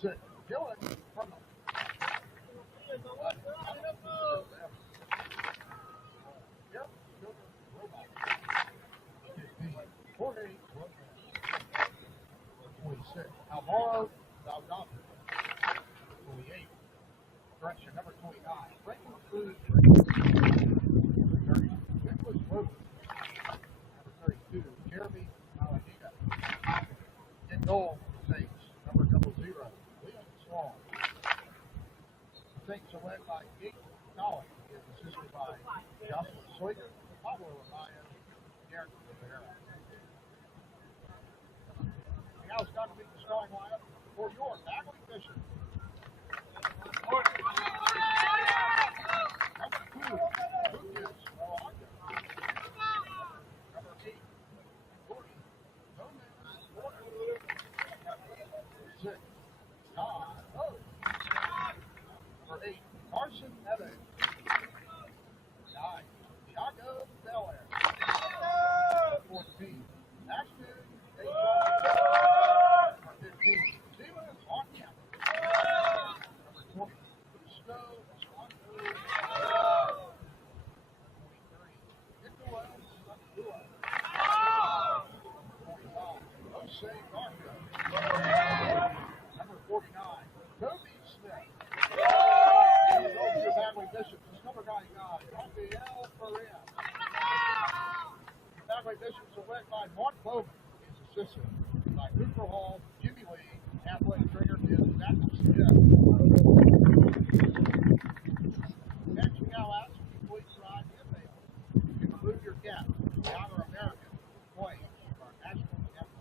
6. Dylan from the 26. Alvaro Valdez. 28. Correction, number 29. Franklin Cruz. 30. Nicholas Rose. Number 32. Jeremy Aladina. In goal for the Saints. Number 00. Liam Swan. The Saints are led by Jake Collins. He is assisted by Jocelyn Sawyer, Pablo Ryan, Derek Rivera. Now it's got to be the starting lineup for your Bagley Bishop. Number 2, Lucas Moaga. Number 8, Gordy Gomez. 6, Todd Rose. Number 8, Carson Evans. 9, Thiago Belair. 14, Ashton Number 15, Steven Hawkins. Number 20, Gusto Escondido. 23, Nicolas Sandua. 45, Jose Garcia. Number 49, Toby Smith. And over to Bagley Bishops, this number 99, Rafael Perez. Bagley Bishops are led by Mark Bowman. Assisted by Cooper Hall, Jimmy Lee, athletic trainer is Matthew Smith. Next, we now ask you to please try the email. You can remove your cap. The Honor American playing our national anthem.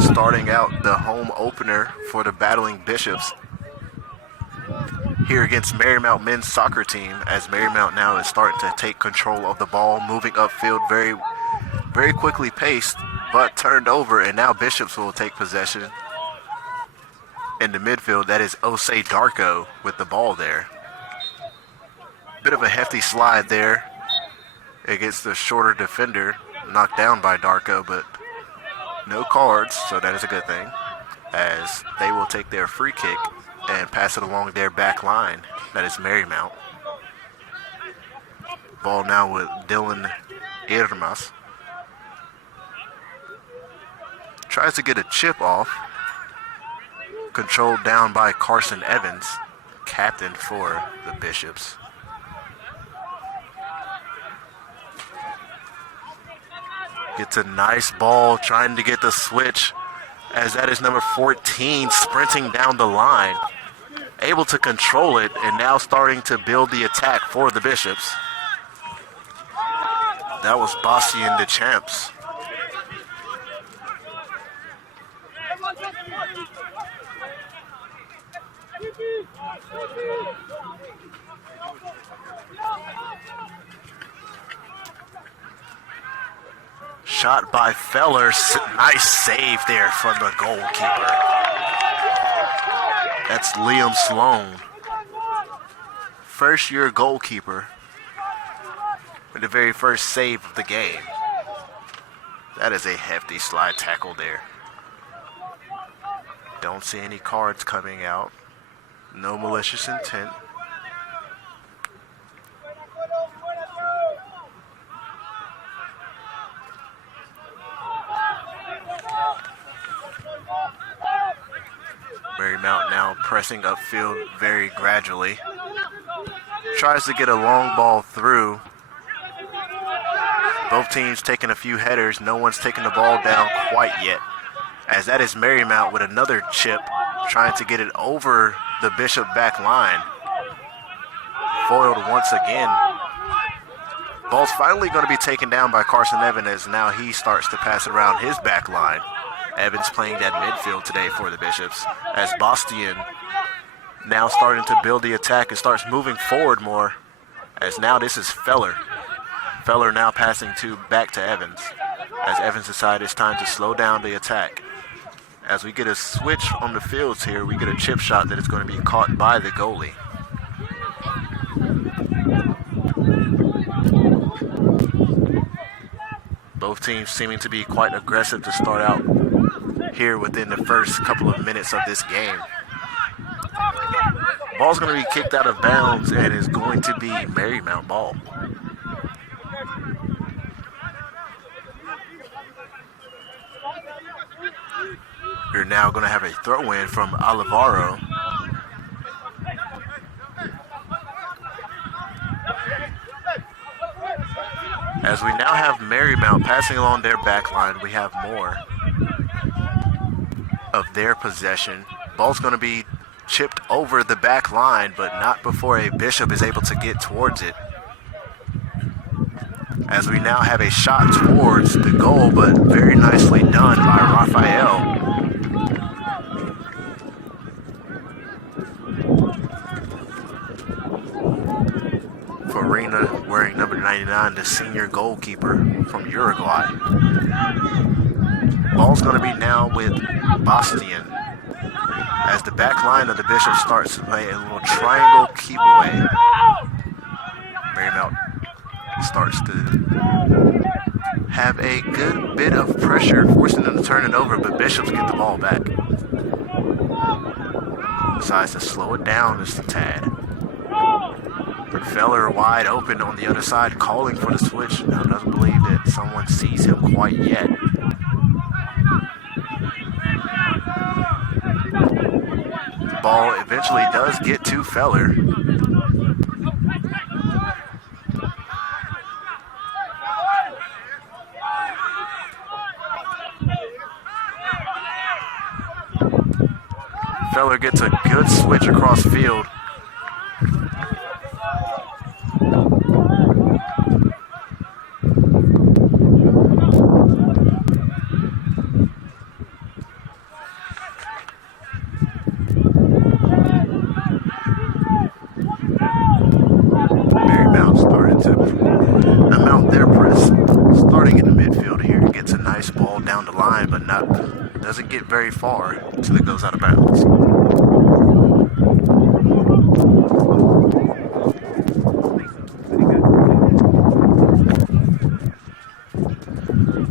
starting out the home opener for the battling Bishops here against Marymount men's soccer team, as Marymount now is starting to take control of the ball, moving upfield very quickly paced, but turned over, and now Bishops will take possession in the midfield. That is Osei Darko with the ball there. Bit of a hefty slide there against the shorter defender, knocked down by Darko, but no cards, so that is a good thing, as they will take their free kick and pass it along their back line. That is Marymount. Ball now with Dylan Irmas. Tries to get a chip off. Controlled down by Carson Evans, captain for the Bishops. Gets a nice ball, trying to get the switch, as that is number 14 sprinting down the line. Able to control it, and now starting to build the attack for the Bishops. That was Bastian Deschamps. Shot by Feller. Nice save there from the goalkeeper. That's Liam Sloan. First-year goalkeeper with the very first save of the game. That is a hefty slide tackle there. Don't see any cards coming out. No malicious intent. Marymount now pressing upfield very gradually. Tries to get a long ball through. Both teams taking a few headers. No one's taking the ball down quite yet, as that is Marymount with another chip, trying to get it over the Bishop back line. Foiled once again. Ball's finally going to be taken down by Carson Evans, as now he starts to pass it around his back line. Evans playing that midfield today for the Bishops, as Bastian now starting to build the attack and starts moving forward more, as now this is Feller. Feller now passing back to Evans, as Evans decided it's time to slow down the attack. As we get a switch on the fields here, we get a chip shot that is going to be caught by the goalie. Both teams seeming to be quite aggressive to start out here within the first couple of minutes of this game. Ball's going to be kicked out of bounds and is going to be Marymount ball. You're now going to have a throw-in from Alvaro. As we now have Marymount passing along their back line, we have more of their possession. Ball's going to be chipped over the back line, but not before a Bishop is able to get towards it. As we now have a shot towards the goal, but very nicely done by Raphael. Farina wearing number 99, the senior goalkeeper from Uruguay. Ball's going to be now with Bastian, as the back line of the Bishop starts to play a little triangle keep away. Marymount starts to have a good bit of pressure, forcing them to turn it over, but Bishops get the ball back. Decides to slow it down just a tad. Feller wide open on the other side, calling for the switch. Now doesn't believe that someone sees him quite yet. The ball eventually does get to Feller. Feller gets a good switch across field. line, but doesn't get very far until it goes out of bounds.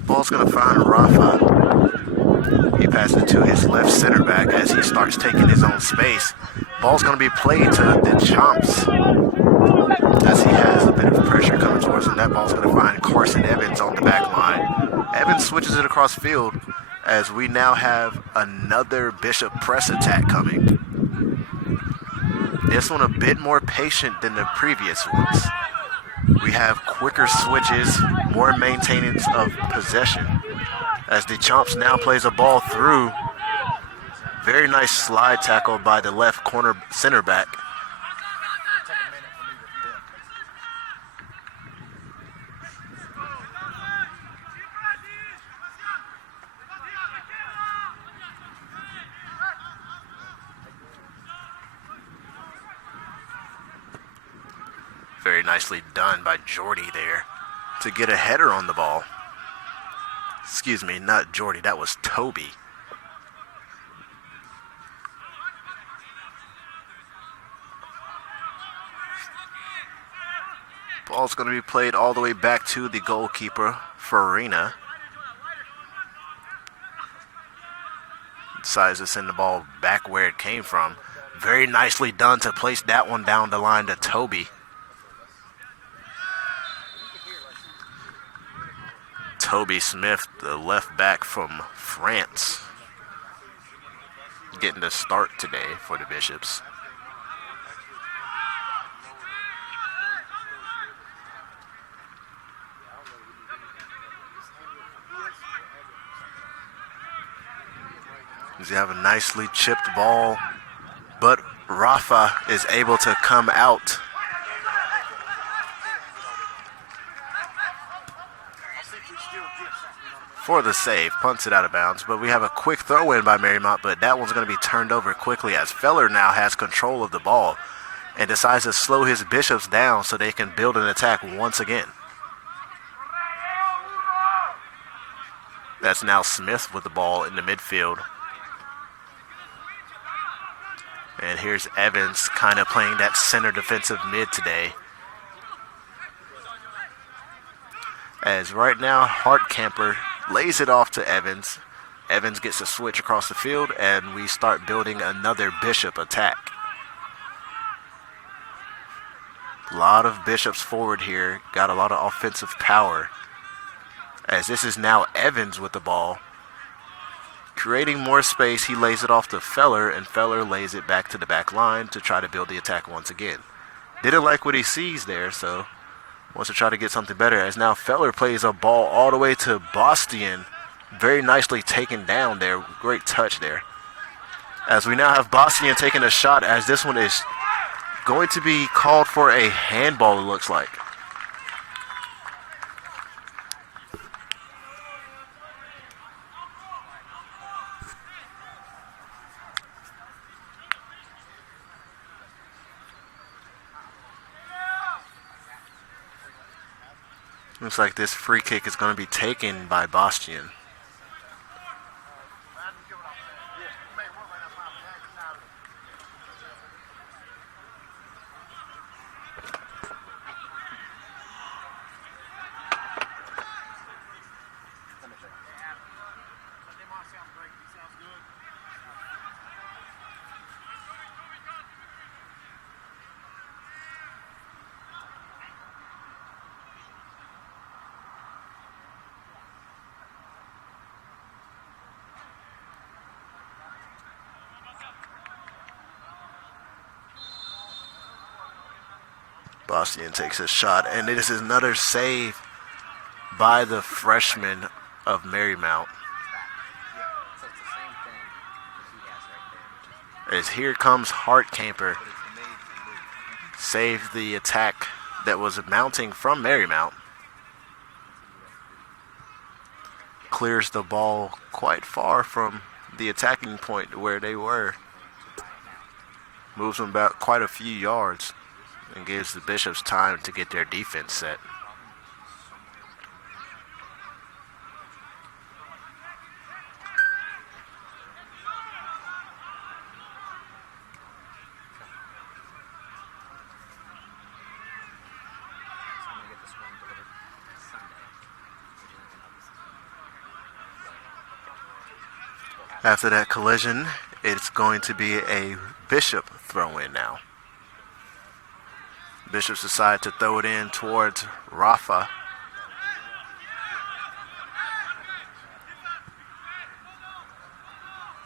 Ball's going to find Rafa. He passes it to his left center back as he starts taking his own space. Ball's going to be played to the Chomps as he has a bit of pressure coming towards him. That ball's going to find Carson Evans on the back line. Evans switches it across field as we now have another Bishop press attack coming. This one a bit more patient than the previous ones. We have quicker switches, more maintenance of possession. As the Chomps now plays a ball through. Very nice slide tackle by the left corner center back. Very nicely done by Jordy there to get a header on the ball. Excuse me, not Jordy, that was Toby. Ball's going to be played all the way back to the goalkeeper, Farina. Decides to send the ball back where it came from. Very nicely done to place that one down the line to Toby. Toby Smith, the left back from France, getting the start today for the Bishops. They have a nicely chipped ball, but Rafa is able to come out. For the save, punts it out of bounds, but we have a quick throw in by Marymount, but that one's going to be turned over quickly as Feller now has control of the ball and decides to slow his Bishops down so they can build an attack once again. That's now Smith with the ball in the midfield. And here's Evans kind of playing that center defensive mid today. As right now, Hartkamper lays it off to Evans. Evans gets a switch across the field, and we start building another Bishop attack. A lot of Bishops forward here, got a lot of offensive power. As this is now Evans with the ball. Creating more space, he lays it off to Feller, and Feller lays it back to the back line to try to build the attack once again. Didn't like what he sees there, so wants to try to get something better. As now Feller plays a ball all the way to Bastian. Very nicely taken down there. Great touch there. As we now have Bastian taking a shot, as this one is going to be called for a handball, it looks like. Looks like this free kick is going to be taken by Bastian. Bastian takes a shot, and this is another save by the freshman of Marymount. As here comes Hartkamper. Save the attack that was mounting from Marymount. Clears the ball quite far from the attacking point where they were. Moves them about quite a few yards. And gives the Bishops time to get their defense set. After that collision, it's going to be a Bishop throw-in now. Bishops decide to throw it in towards Rafa.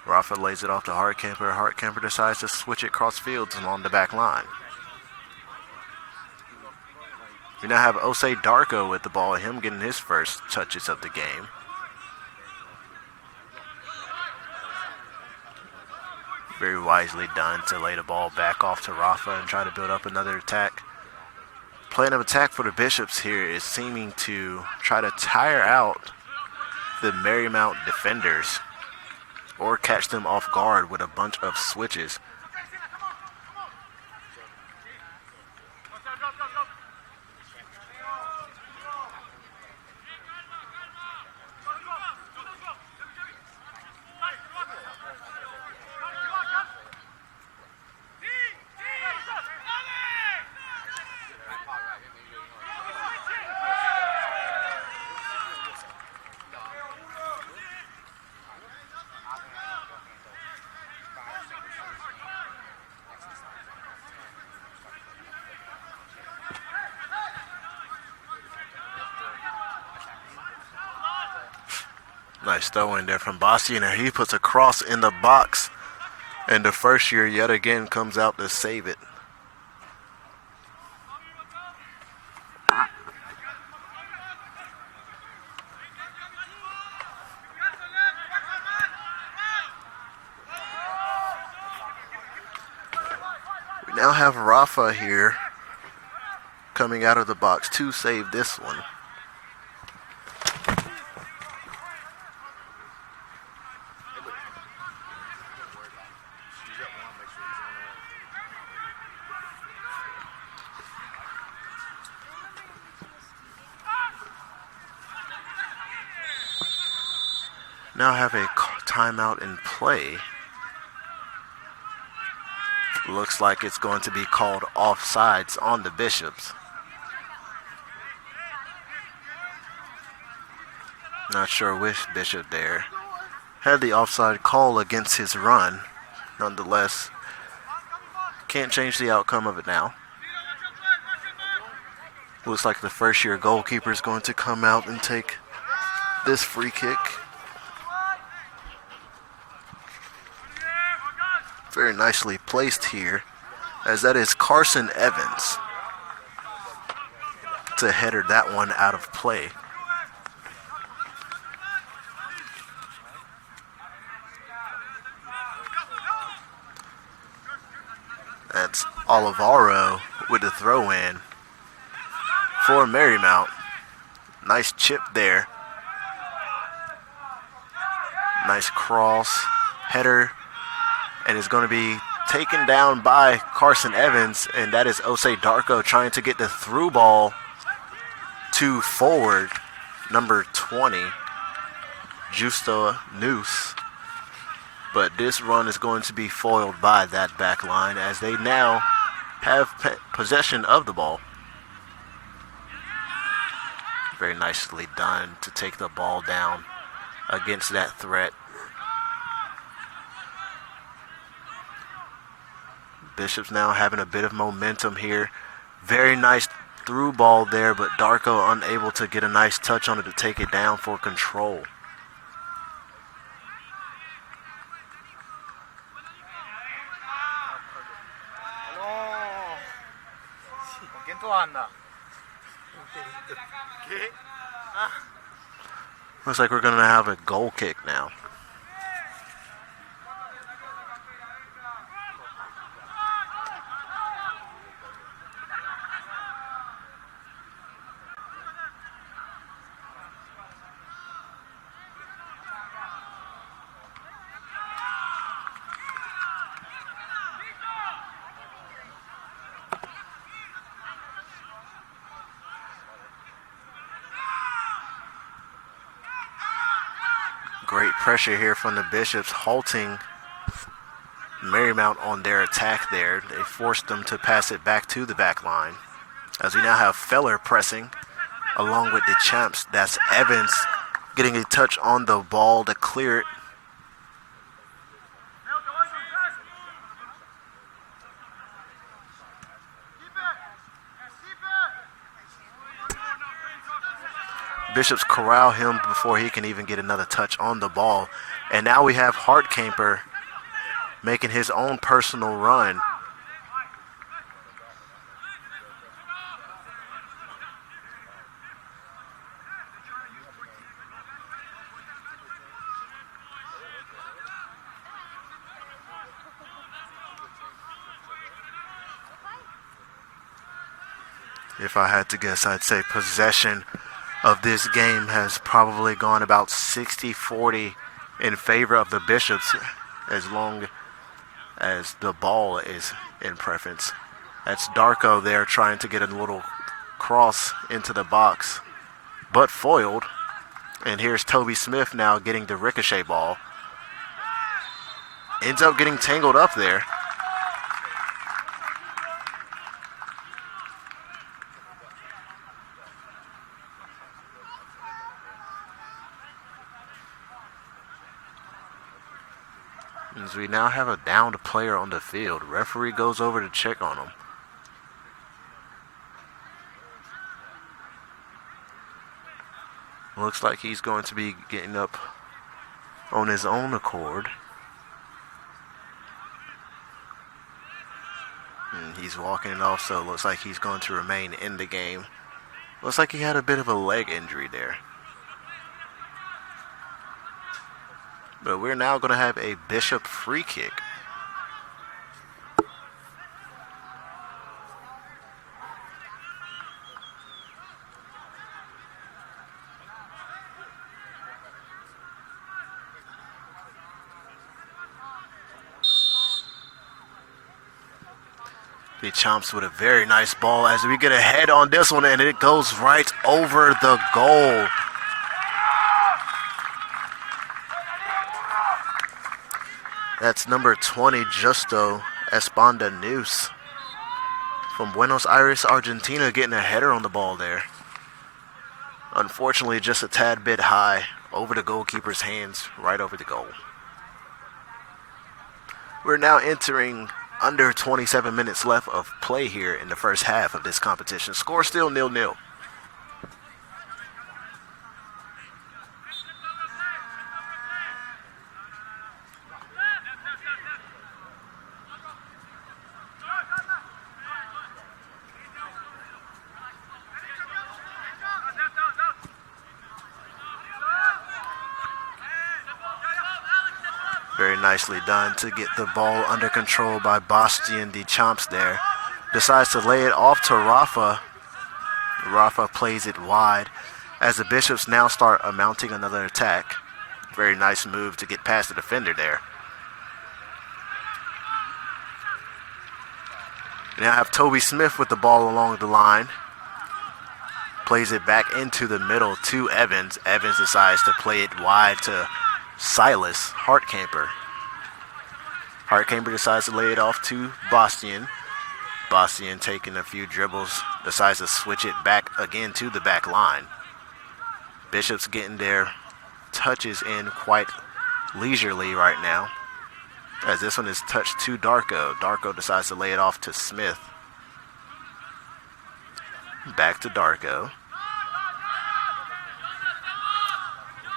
Rafa lays it off to Hartkamper. Hartkamper decides to switch it cross fields along the back line. We now have Osei Darko with the ball, him getting his first touches of the game. Very wisely done to lay the ball back off to Rafa and try to build up another attack. Plan of attack for the Bishops here is seeming to try to tire out the Marymount defenders or catch them off guard with a bunch of switches. Nice throw in there from Bastian, and he puts a cross in the box, and the first year yet again comes out to save it. We now have Rafa here coming out of the box to save this one. Now have a timeout in play. Looks like it's going to be called offsides on the Bishops. Not sure which Bishop there had the offside call against his run. Nonetheless, can't change the outcome of it now. Looks like the first year goalkeeper is going to come out and take this free kick. Very nicely placed here, as that is Carson Evans to header that one out of play. That's Olivaro with the throw in for Marymount. Nice chip there. Nice cross, header. And is going to be taken down by Carson Evans, and that is Osei Darko trying to get the through ball to forward, number 20, Justo Noose. But this run is going to be foiled by that back line as they now have possession of the ball. Very nicely done to take the ball down against that threat. Bishops now having a bit of momentum here. Very nice through ball there, but Darko unable to get a nice touch on it to take it down for control. Looks like we're going to have a goal kick now. Great pressure here from the Bishops, halting Marymount on their attack there. They forced them to pass it back to the back line. As we now have Feller pressing along with the champs. That's Evans getting a touch on the ball to clear it. Bishops corral him before he can even get another touch on the ball. And now we have Hartkamper making his own personal run. If I had to guess, I'd say possession of this game has probably gone about 60-40 in favor of the Bishops, as long as the ball is in preference. That's Darko there trying to get a little cross into the box, but foiled. And here's Toby Smith now getting the ricochet ball. Ends up getting tangled up there. As we now have a downed player on the field. Referee goes over to check on him. Looks like he's going to be getting up on his own accord. And he's walking it off, so it looks like he's going to remain in the game. Looks like he had a bit of a leg injury there. But we're now going to have a Bishop free kick. The Chomps with a very nice ball as we get a head on this one, and it goes right over the goal. That's number 20, Justo Esponda-Neus from Buenos Aires, Argentina, getting a header on the ball there. Unfortunately, just a tad bit high over the goalkeeper's hands, right over the goal. We're now entering under 27 minutes left of play here in the first half of this competition. Score still 0-0. Very nicely done to get the ball under control by Bastian the Chomps there. Decides to lay it off to Rafa. Rafa plays it wide as the Bishops now start mounting another attack. Very nice move to get past the defender there. Now have Toby Smith with the ball along the line. Plays it back into the middle to Evans. Evans decides to play it wide to Silas Hartkamper. Hartkamper decides to lay it off to Bastian. Bastian taking a few dribbles, decides to switch it back again to the back line. Bishop's getting their touches in quite leisurely right now, as this one is touched to Darko. Darko decides to lay it off to Smith. Back to Darko.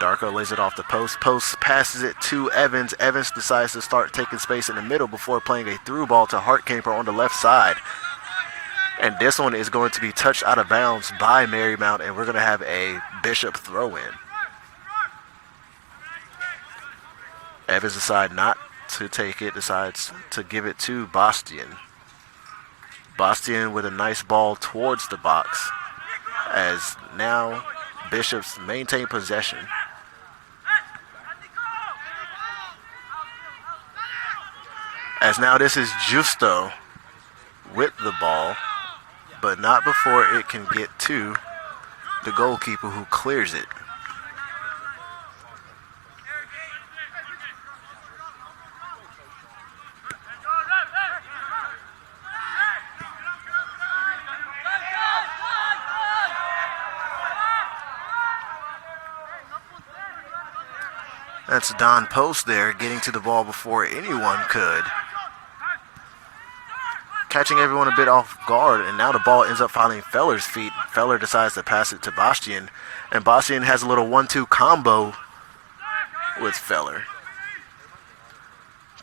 Darko lays it off the post. Post passes it to Evans. Evans decides to start taking space in the middle before playing a through ball to Hartkamper on the left side. And this one is going to be touched out of bounds by Marymount, and we're going to have a Bishop throw in. Evans decides not to take it, decides to give it to Bastian. Bastian with a nice ball towards the box, as now Bishops maintain possession. As now this is Justo with the ball, but not before it can get to the goalkeeper, who clears it. That's Don Post there getting to the ball before anyone could. catching everyone a bit off guard, and now the ball ends up finding Feller's feet. Feller decides to pass it to Bastian, and Bastian has a little 1-2 combo with Feller.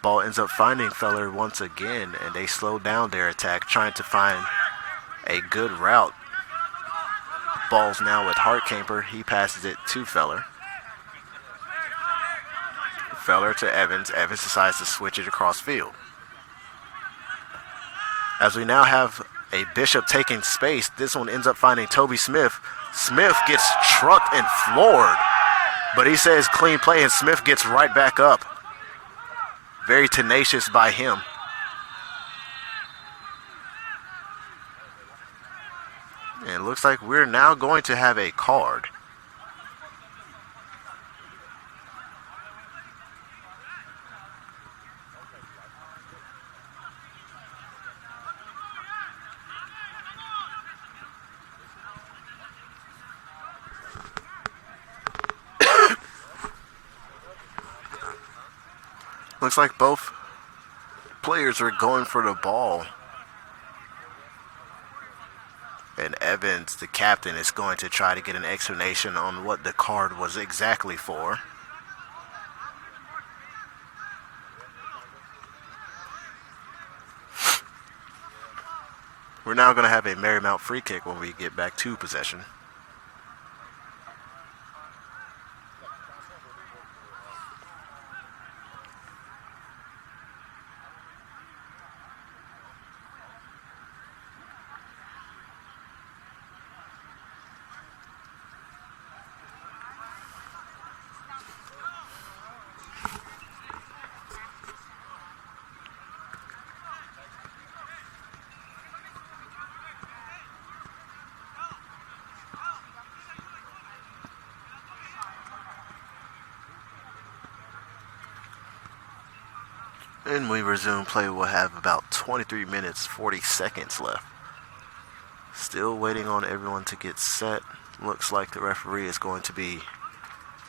Ball ends up finding Feller once again, and they slow down their attack, trying to find a good route. Ball's now with Hartkamper. He passes it to Feller. Feller to Evans. Evans decides to switch it across field. As we now have a Bishop taking space, this one ends up finding Toby Smith. Smith gets trucked and floored, but he says clean play, and Smith gets right back up. Very tenacious by him. And it looks like we're now going to have a card. Looks like both players are going for the ball. And Evans, the captain, is going to try to get an explanation on what the card was exactly for. We're now going to have a Marymount free kick when we get back to possession. And we resume play. We'll have about 23 minutes, 40 seconds left. Still waiting on everyone to get set. Looks like the referee is going to be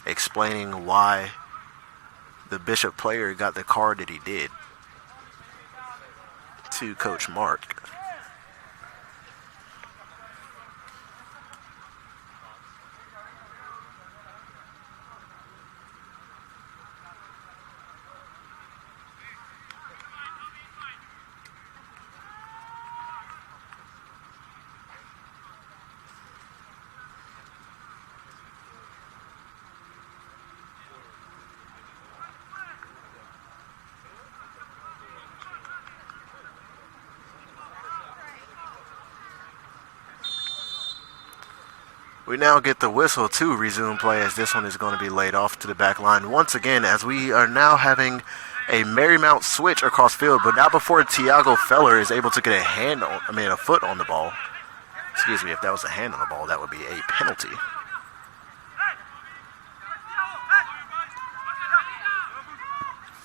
explaining why the Bishop player got the card that he did to Coach Mark. We now get the whistle to resume play, as this one is going to be laid off to the back line once again, as we are now having a Marymount switch across field, but not before Tiago Feller is able to get a foot on the ball. Excuse me, if that was a hand on the ball, that would be a penalty.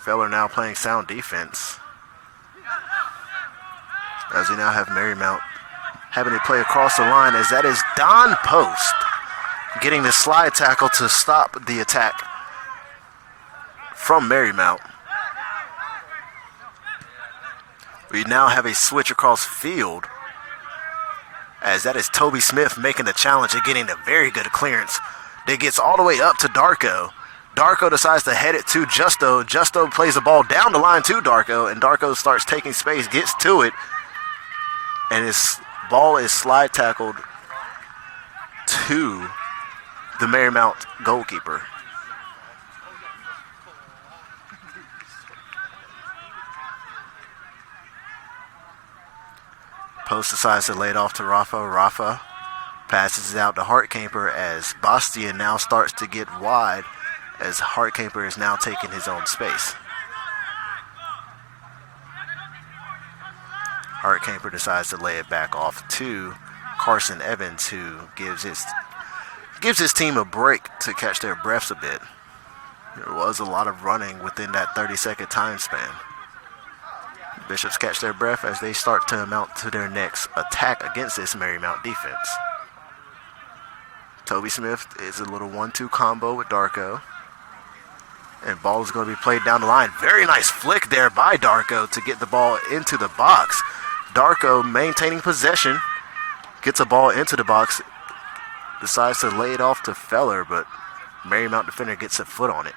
Feller now playing sound defense, as we now have Marymount having to play across the line, as that is Don Post getting the slide tackle to stop the attack from Marymount. We now have a switch across field, as that is Toby Smith making the challenge and getting a very good clearance that gets all the way up to Darko. Darko decides to head it to Justo. Justo plays the ball down the line to Darko, and Darko starts taking space, gets to it, and his ball is slide tackled to the Marymount goalkeeper. Post decides to lay it off to Rafa. Rafa passes it out to Hartkamper, as Bastian now starts to get wide, as Hartkamper is now taking his own space. Hartkamper decides to lay it back off to Carson Evans, who gives his team a break to catch their breaths a bit. There was a lot of running within that 30-second time span. Bishops catch their breath as they start to mount to their next attack against this Marymount defense. Toby Smith is a little 1-2 combo with Darko. And ball is going to be played down the line. Very nice flick there by Darko to get the ball into the box. Darko maintaining possession. Gets a ball into the box. Decides to lay it off to Feller, but Marymount defender gets a foot on it.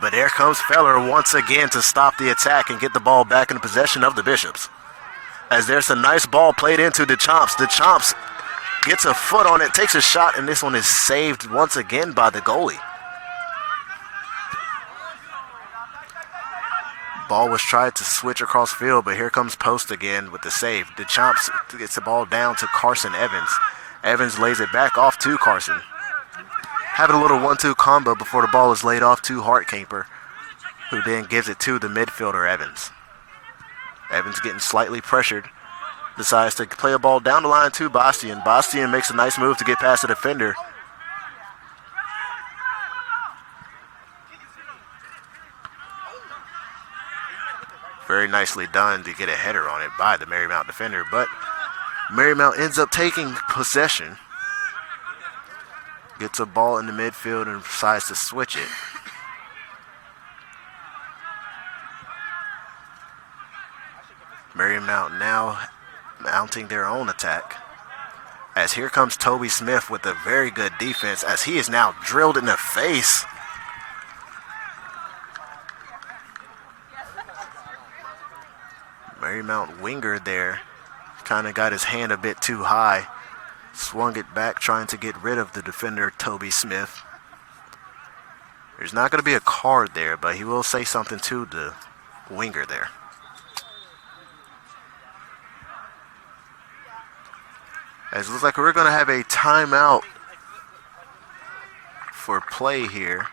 But there comes Feller once again to stop the attack and get the ball back in possession of the Bishops. As there's a nice ball played into DeChamps. DeChamps gets a foot on it, takes a shot, and this one is saved once again by the goalie. Ball was tried to switch across field, but here comes Post again with the save. DeChamps gets the ball down to Carson Evans. Evans lays it back off to Carson. Having a little 1-2 combo before the ball is laid off to Hartkamper, who then gives it to the midfielder Evans. Evans getting slightly pressured. Decides to play a ball down the line to Bastian. Bastian makes a nice move to get past the defender. Very nicely done to get a header on it by the Marymount defender, but Marymount ends up taking possession. Gets a ball in the midfield and decides to switch it. Marymount now mounting their own attack. As here comes Toby Smith with a very good defense as he is now drilled in the face. Marymount winger there kind of got his hand a bit too high. Swung it back trying to get rid of the defender Toby Smith. There's not going to be a card there, but he will say something to the winger there. As it looks like we're going to have a timeout for play here.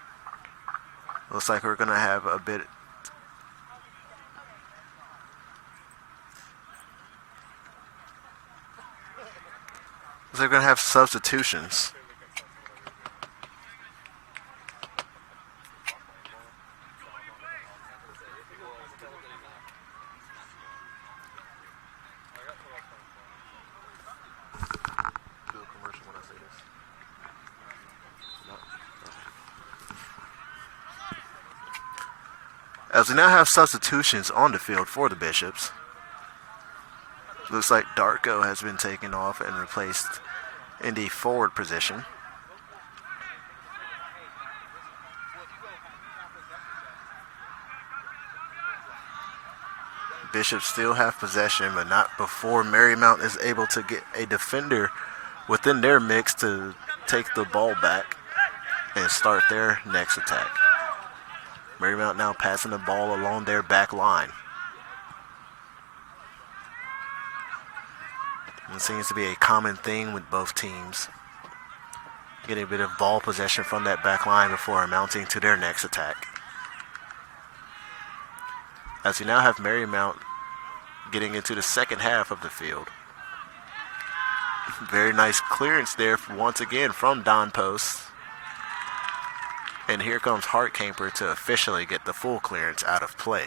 Looks like we're going to have a bit. They're going to have substitutions. As we now have substitutions on the field for the Bishops. Looks like Darko has been taken off and replaced in the forward position. Bishops still have possession, but not before Marymount is able to get a defender within their mix to take the ball back and start their next attack. Marymount now passing the ball along their back line. It seems to be a common thing with both teams. Getting a bit of ball possession from that back line before mounting to their next attack. As we now have Marymount getting into the second half of the field. Very nice clearance there once again from Don Post. And here comes Hartkamper to officially get the full clearance out of play.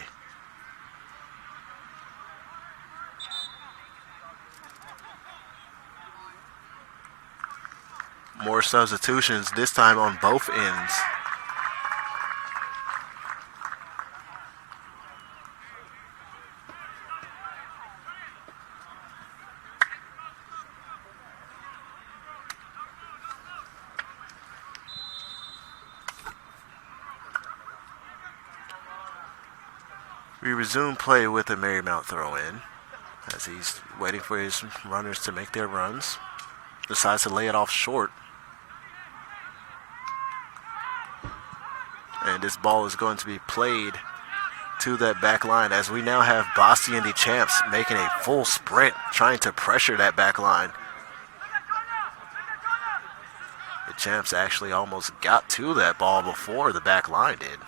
More substitutions, this time on both ends. We resume play with a Marymount throw-in as he's waiting for his runners to make their runs. Decides to lay it off short. And this ball is going to be played to that back line as we now have Basti and DeChamps making a full sprint, trying to pressure that back line. DeChamps actually almost got to that ball before the back line did.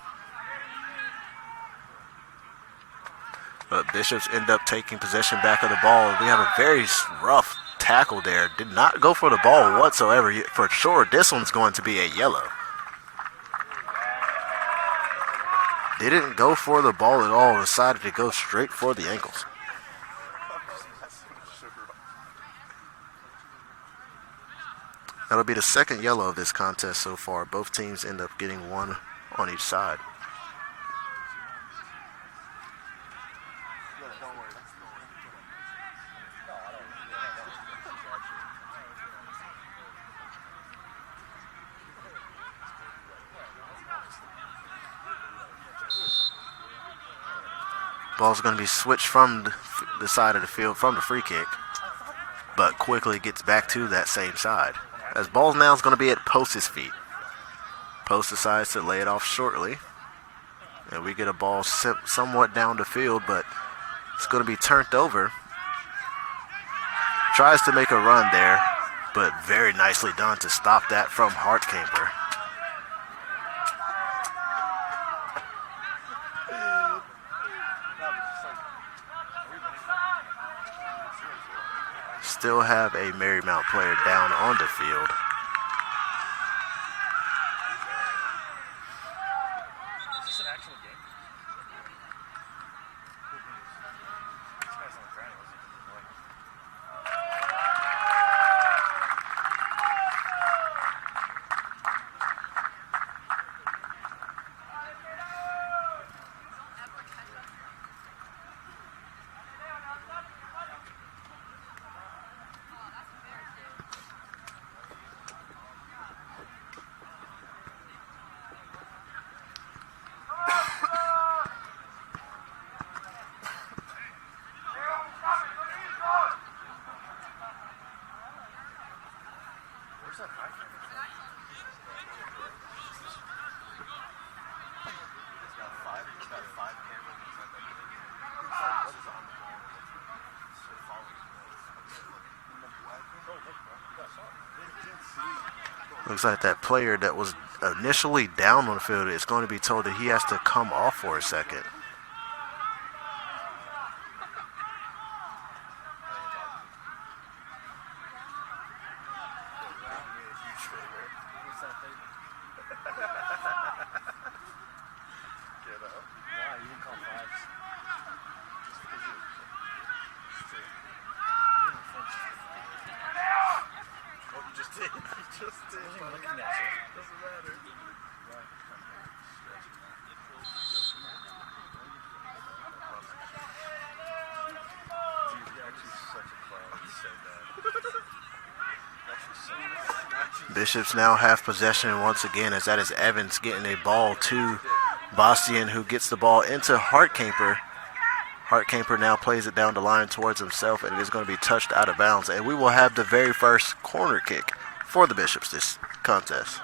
But Bishops end up taking possession back of the ball. We have a very rough tackle there. Did not go for the ball whatsoever. For sure, this one's going to be a yellow. Didn't go for the ball at all. Decided to go straight for the ankles. That'll be the second yellow of this contest so far. Both teams end up getting one on each side. Ball's going to be switched from the side of the field from the free kick, but quickly gets back to that same side. As ball now is going to be at Post's feet. Post decides to lay it off shortly. And we get a ball somewhat down the field, but it's going to be turned over. Tries to make a run there, but very nicely done to stop that from Hartkamper. Still have a Marymount player down on the field. Looks like that player that was initially down on the field is going to be told that he has to come off for a second. Bishops now have possession once again, as that is Evans getting a ball to Bastian, who gets the ball into Hartkamper. Hartkamper now plays it down the line towards himself, and it is going to be touched out of bounds. And we will have the very first corner kick for the Bishops this contest.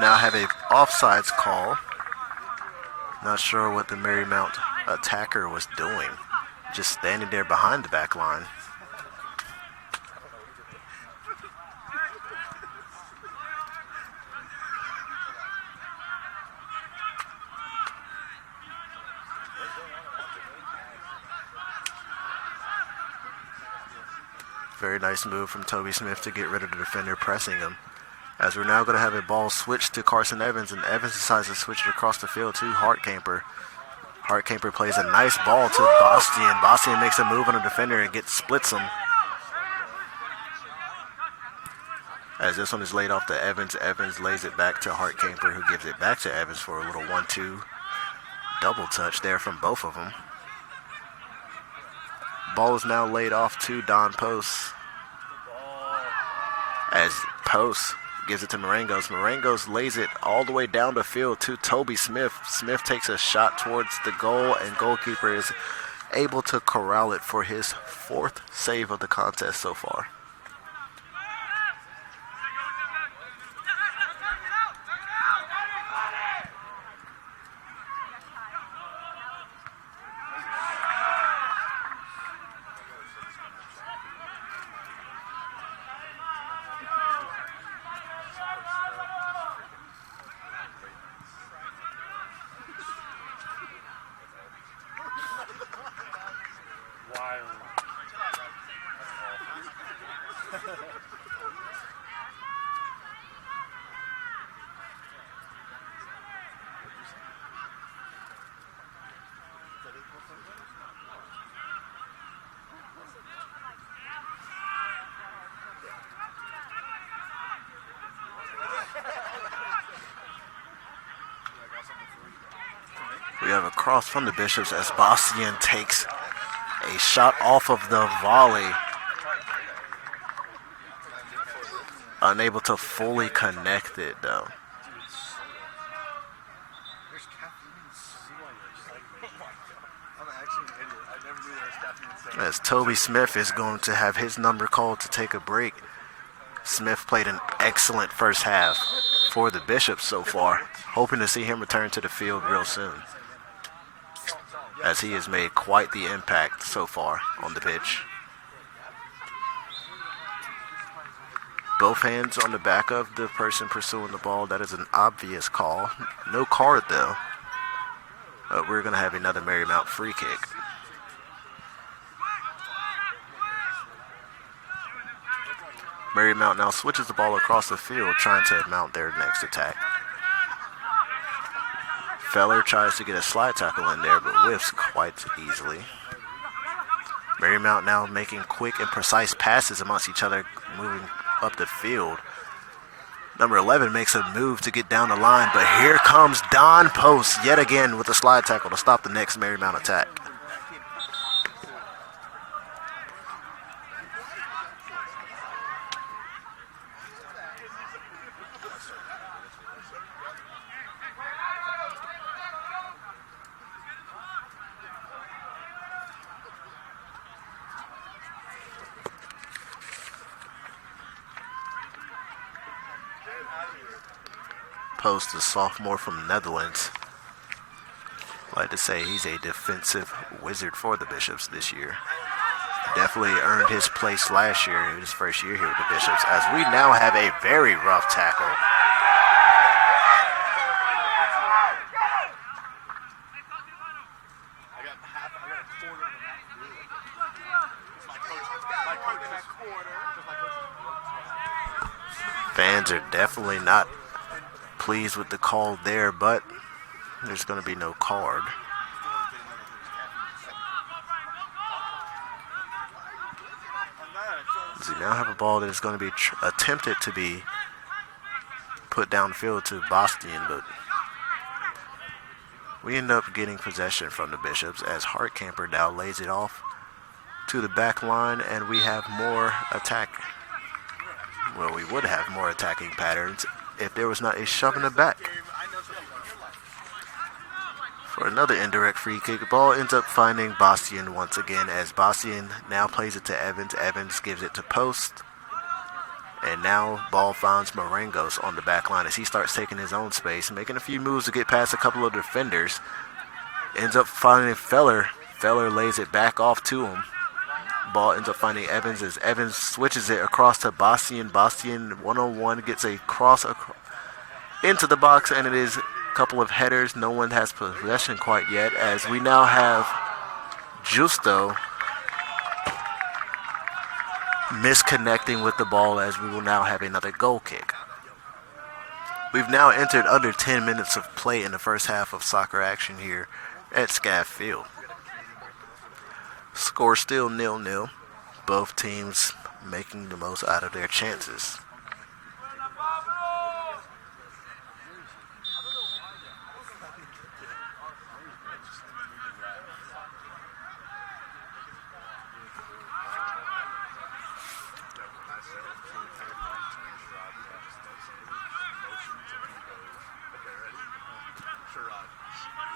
Now have a offsides call. Not sure what the Marymount attacker was doing. Just standing there behind the back line. Very nice move from Toby Smith to get rid of the defender pressing him. As we're now going to have a ball switched to Carson Evans, and Evans decides to switch it across the field to Hartkamper. Hartkamper plays a nice ball to Bastian. Bastian makes a move on the defender and splits him. As this one is laid off to Evans, Evans lays it back to Hartkamper, who gives it back to Evans for a little 1-2 double touch there from both of them. Ball is now laid off to Don Post. As Post gives it to Marangos. Marangos lays it all the way down the field to Toby Smith. Smith takes a shot towards the goal, and goalkeeper is able to corral it for his fourth save of the contest so far. We have a cross from the Bishops as Bastian takes a shot off of the volley. Unable to fully connect it though. As Toby Smith is going to have his number called to take a break. Smith played an excellent first half for the Bishops so far. Hoping to see him return to the field real soon, as he has made quite the impact so far on the pitch. Both hands on the back of the person pursuing the ball. That is an obvious call. No card though. But we're going to have another Marymount free kick. Marymount now switches the ball across the field, trying to mount their next attack. Feller tries to get a slide tackle in there, but whiffs quite easily. Marymount now making quick and precise passes amongst each other, moving up the field. Number 11 makes a move to get down the line, but here comes Don Post yet again with a slide tackle to stop the next Marymount attack. Post, a sophomore from the Netherlands. I like to say he's a defensive wizard for the Bishops this year. Definitely earned his place last year, his first year here with the Bishops, as we now have a very rough tackle. Fans are definitely not pleased with the call there, but there's going to be no card. So we now have a ball that is going to be attempted to be put downfield to Bastian, but we end up getting possession from the Bishops as Hartcamper now lays it off to the back line, and we have more attack. Well, we would have more attacking patterns if there was not a shove in the back. For another indirect free kick, the ball ends up finding Bastian once again, as Bastian now plays it to Evans. Evans gives it to Post. And now ball finds Marengos on the back line as he starts taking his own space, making a few moves to get past a couple of defenders. Ends up finding Feller. Feller lays it back off to him. Ball ends up finding Evans as Evans switches it across to Bastian. Bastian one-on-one gets a cross into the box, and it is a couple of headers. No one has possession quite yet, as we now have Justo misconnecting with the ball, as we will now have another goal kick. We've now entered under 10 minutes of play in the first half of soccer action here at Scaff Field. Score still 0-0. Both teams making the most out of their chances.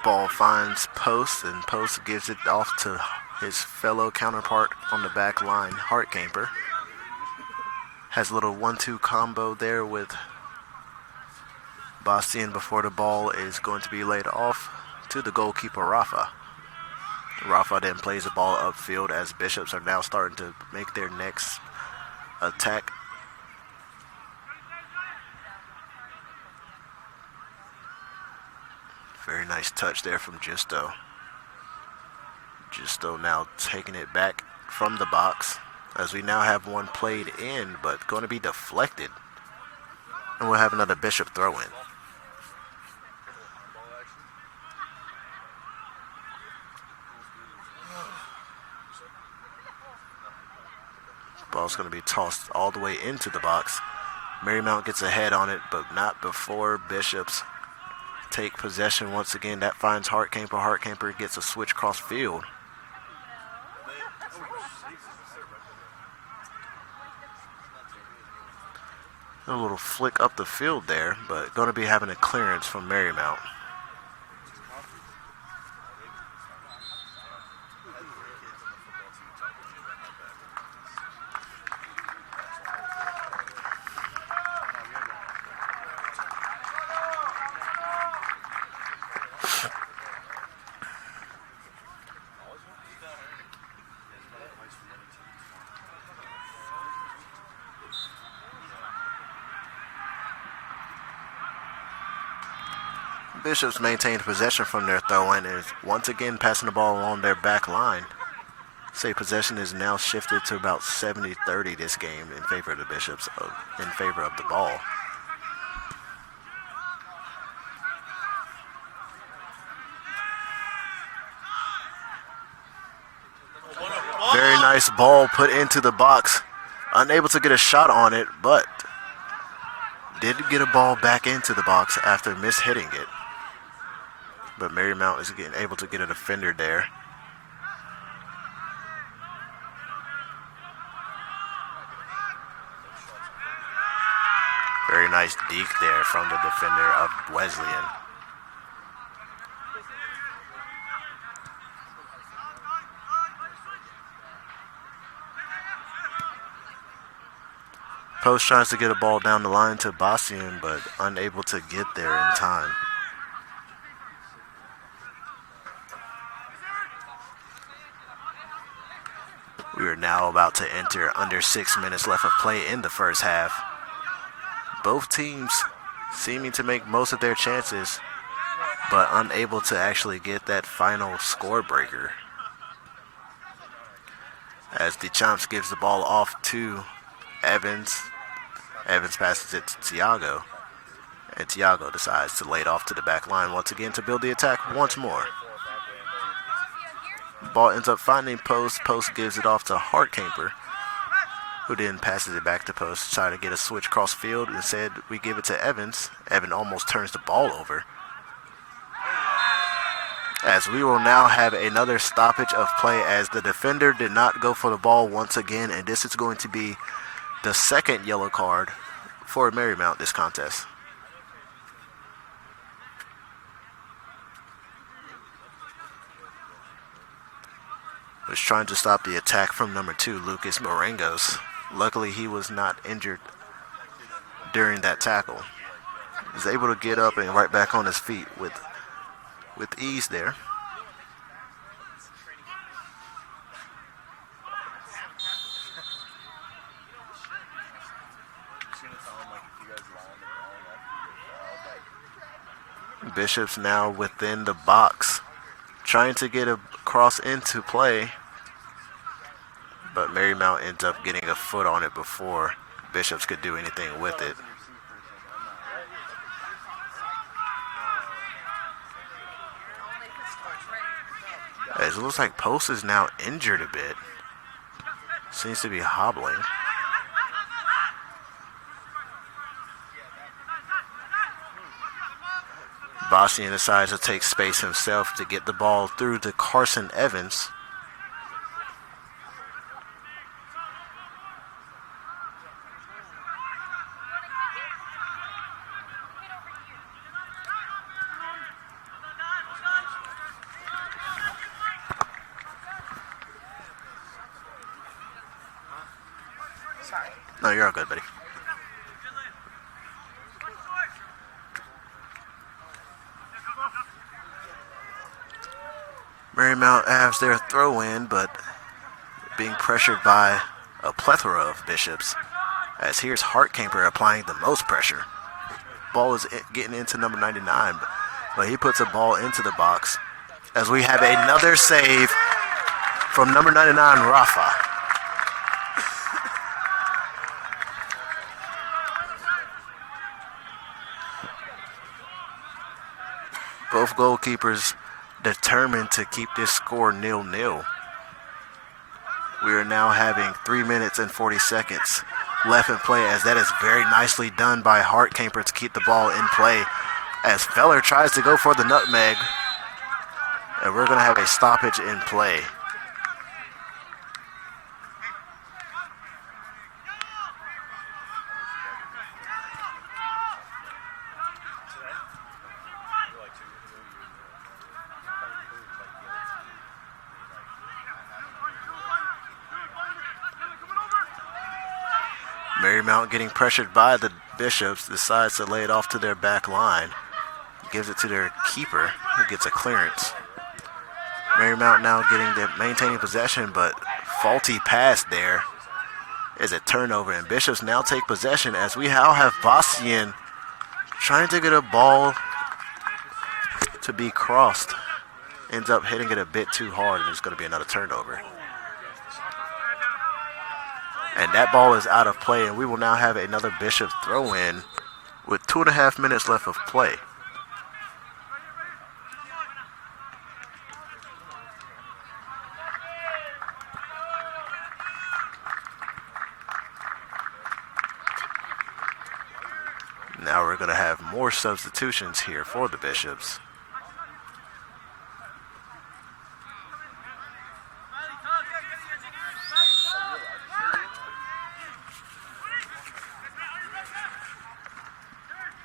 Ball finds Post, and Post gives it off to his fellow counterpart on the back line, Hartcamper. Has a little 1-2 combo there with Bastian before the ball is going to be laid off to the goalkeeper, Rafa. Rafa then plays the ball upfield as Bishops are now starting to make their next attack. Very nice touch there from Justo. Justo now taking it back from the box, as we now have one played in, but going to be deflected. And we'll have another Bishop throw in. Ball's going to be tossed all the way into the box. Marymount gets a head on it, but not before Bishops take possession once again. That finds Hartkamper. Hartkamper gets a switch cross field. A little flick up the field there, but going to be having a clearance from Marymount. Bishops maintained possession from their throw-in and is once again passing the ball along their back line. Say possession is now shifted to about 70-30 this game in favor of the Bishops, in favor of the ball. Very nice ball put into the box. Unable to get a shot on it, but did get a ball back into the box after mishitting it. But Marymount is able to get a defender there. Very nice deke there from the defender of Wesleyan. Post tries to get a ball down the line to Bastian, but unable to get there in time. We are now about to enter under 6 minutes left of play in the first half. Both teams seeming to make most of their chances, but unable to actually get that final score breaker. As Deschamps gives the ball off to Evans. Evans passes it to Thiago. And Thiago decides to lay it off to the back line once again to build the attack once more. Ball ends up finding Post. Post gives it off to Hartkamper, who then passes it back to Post, trying to get a switch cross field. Instead, we give it to Evans. Evan almost turns the ball over. As we will now have another stoppage of play as the defender did not go for the ball once again, and this is going to be the second yellow card for Marymount this contest. Was trying to stop the attack from number 2, Lucas Morengos. Luckily, he was not injured during that tackle. He was able to get up and right back on his feet with ease there. Bishops now within the box, trying to get a cross into play, but Marymount ends up getting a foot on it before Bishops could do anything with it. As it looks like Post is now injured a bit. Seems to be hobbling. Bastian decides to take space himself to get the ball through to Carson Evans. No, you're all good, buddy. Marymount has their throw in, but being pressured by a plethora of Bishops. As here's Hartkamper applying the most pressure. Ball is getting into number 99, but he puts a ball into the box. As we have another save from number 99, Rafa. Both goalkeepers determined to keep this score 0-0. We are now having 3 minutes and 40 seconds left in play, as that is very nicely done by Hartkamper to keep the ball in play. as Feller tries to go for the nutmeg. And we're going to have a stoppage in play. Marymount getting pressured by the Bishops, decides to lay it off to their back line. Gives it to their keeper, who gets a clearance. Marymount now maintaining possession, but faulty pass there is a turnover, and Bishops now take possession as we now have Wesleyan trying to get a ball to be crossed. Ends up hitting it a bit too hard, and it's going to be another turnover. And that ball is out of play, and we will now have another Bishop throw in with 2.5 minutes left of play. Now we're going to have more substitutions here for the Bishops.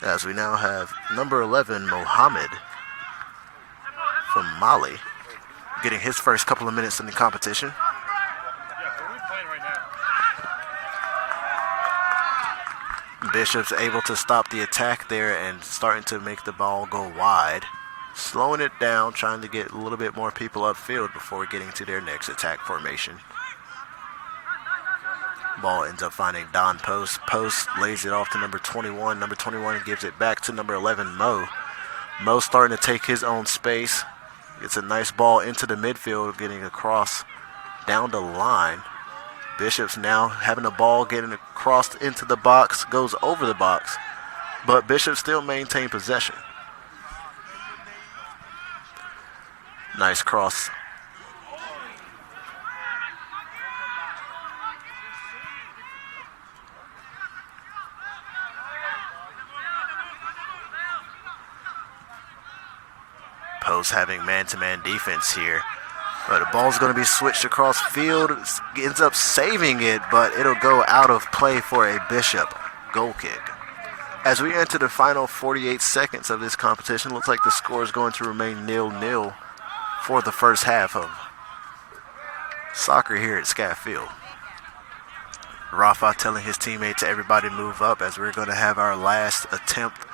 As we now have number 11, Mohammed from Mali, getting his first couple of minutes in the competition. Bishop's able to stop the attack there and starting to make the ball go wide. Slowing it down, trying to get a little bit more people upfield before getting to their next attack formation. Ball ends up finding Don Post. Post lays it off to number 21. Number 21 gives it back to number 11, Mo. Mo starting to take his own space. Gets a nice ball into the midfield, getting across down the line. Bishop's now having the ball getting across into the box, goes over the box, but Bishop still maintain possession. Nice cross. Post having man-to-man defense here. But the ball's going to be switched across field. Ends up saving it, but it'll go out of play for a Bishop goal kick. As we enter the final 48 seconds of this competition, looks like the score is going to remain 0-0 for the first half of soccer here at Scat Field. Rafa telling his teammates to everybody move up as we're going to have our last attempt.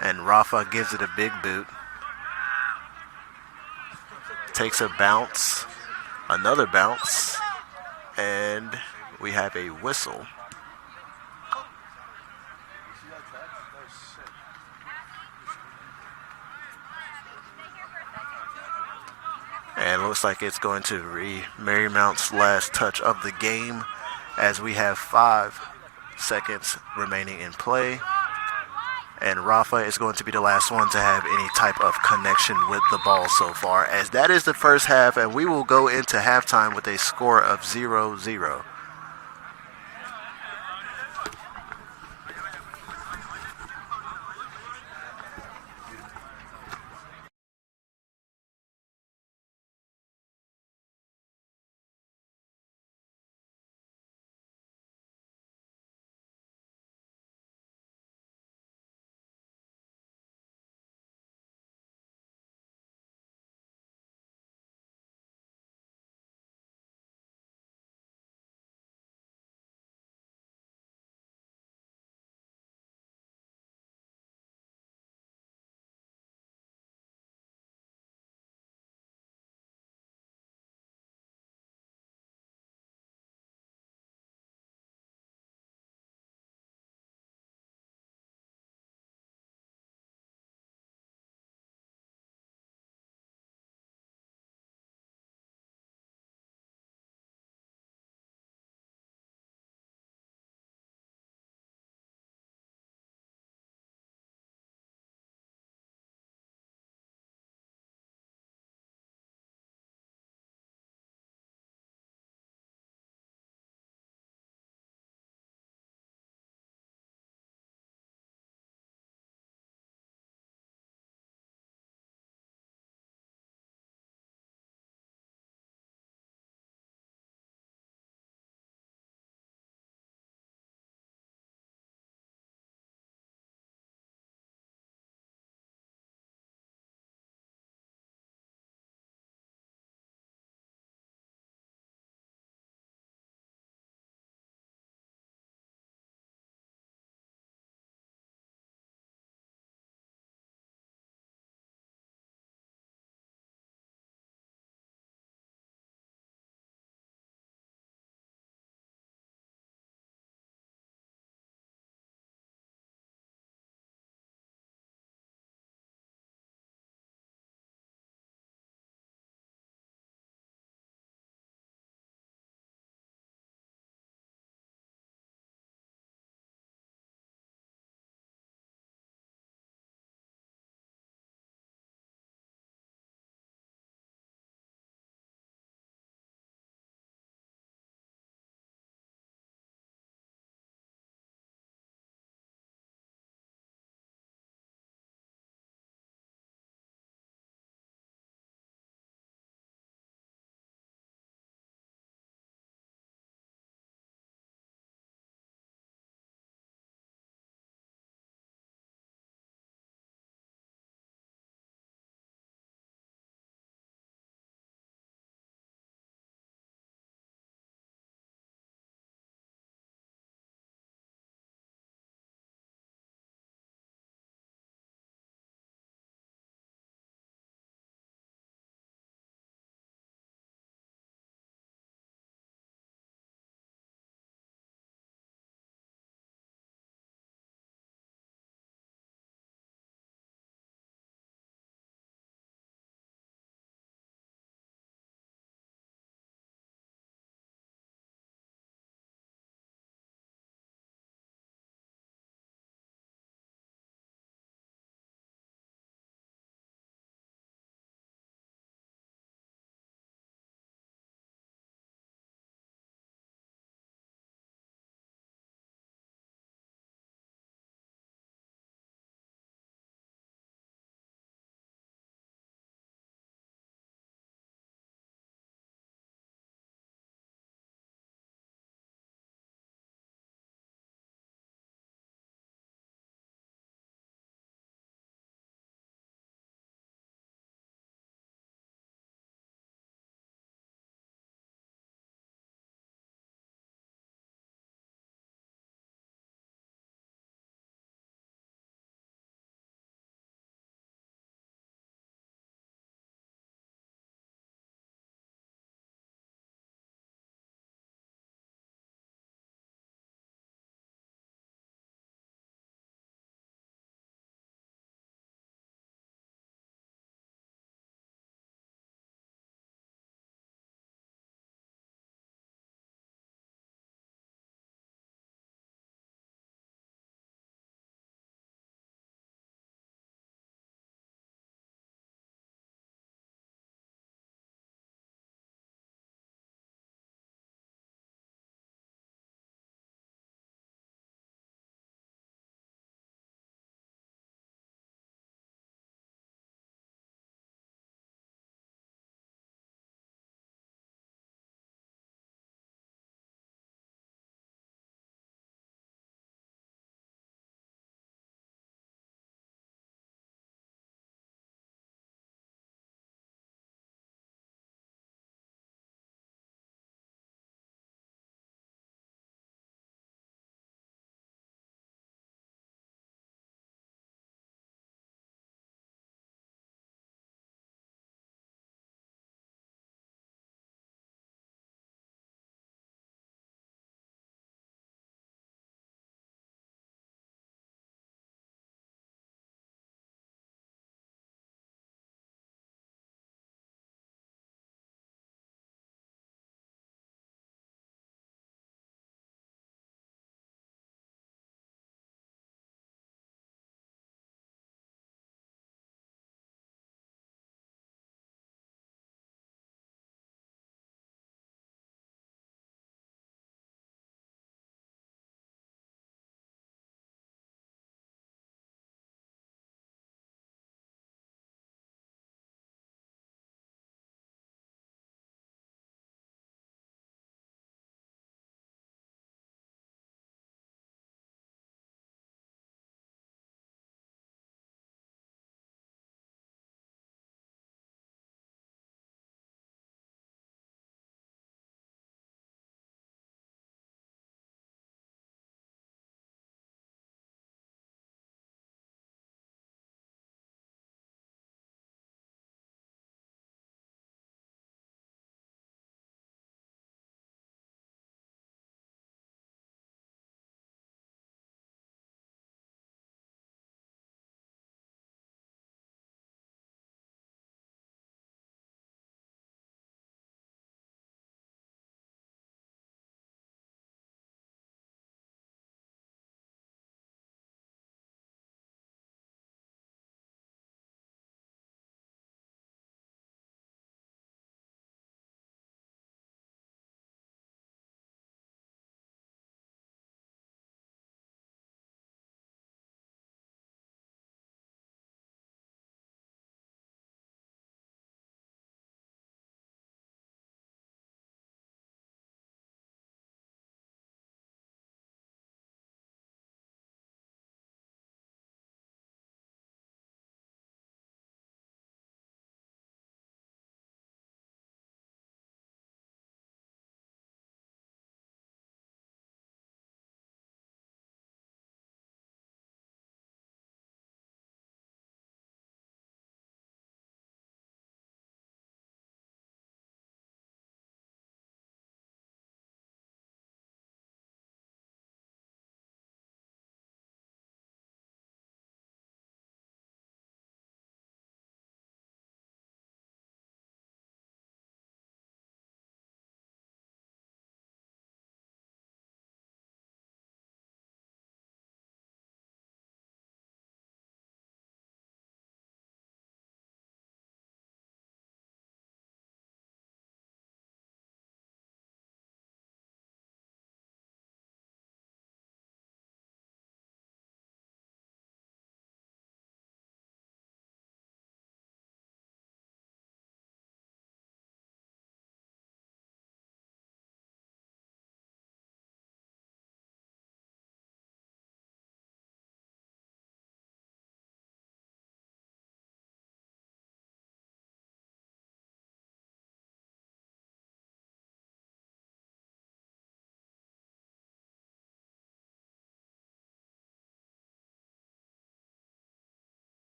And Rafa gives it a big boot. Takes a bounce, another bounce, and we have a whistle. And it looks like it's going to be Marymount's last touch of the game as we have 5 seconds remaining in play. And Rafa is going to be the last one to have any type of connection with the ball so far, as that is the first half, and we will go into halftime with a score of 0-0.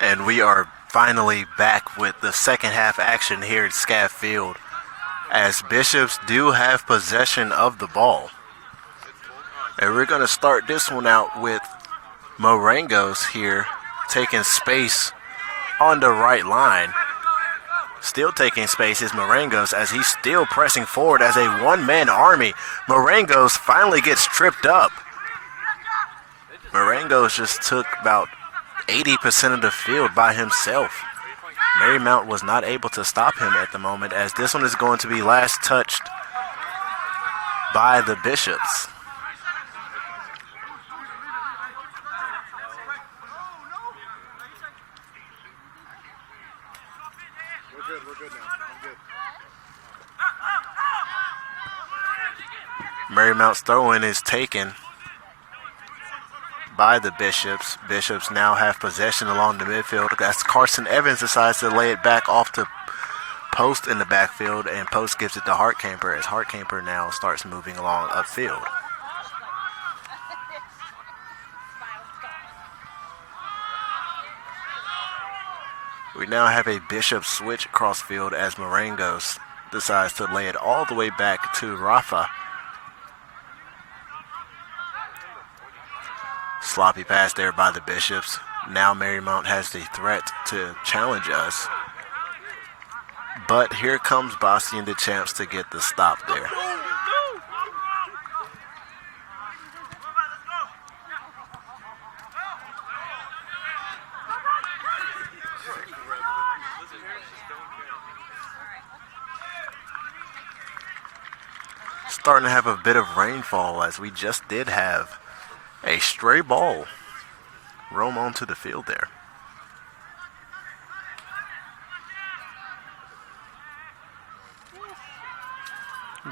And we are finally back with the second half action here at Scaff Field, as Bishops do have possession of the ball. And we're going to start this one out with Marengos here taking space on the right line. Still taking space is Marengos as he's still pressing forward as a one-man army. Marengos finally gets tripped up. Marengos just took about 80% of the field by himself. Marymount was not able to stop him at the moment, as this one is going to be last touched by the Bishops. We're good now. I'm good. Marymount's throw-in is taken by the Bishops. Bishops now have possession along the midfield. That's Carson Evans decides to lay it back off to Post in the backfield, and Post gives it to Hartcamper as Hartcamper now starts moving along upfield. We now have a Bishop switch across field as Marengos decides to lay it all the way back to Rafa. Sloppy pass there by the Bishops. Now Marymount has the threat to challenge us. But here comes Bossy and the Champs to get the stop there. Starting to have a bit of rainfall, as we just did have a stray ball roam onto the field there.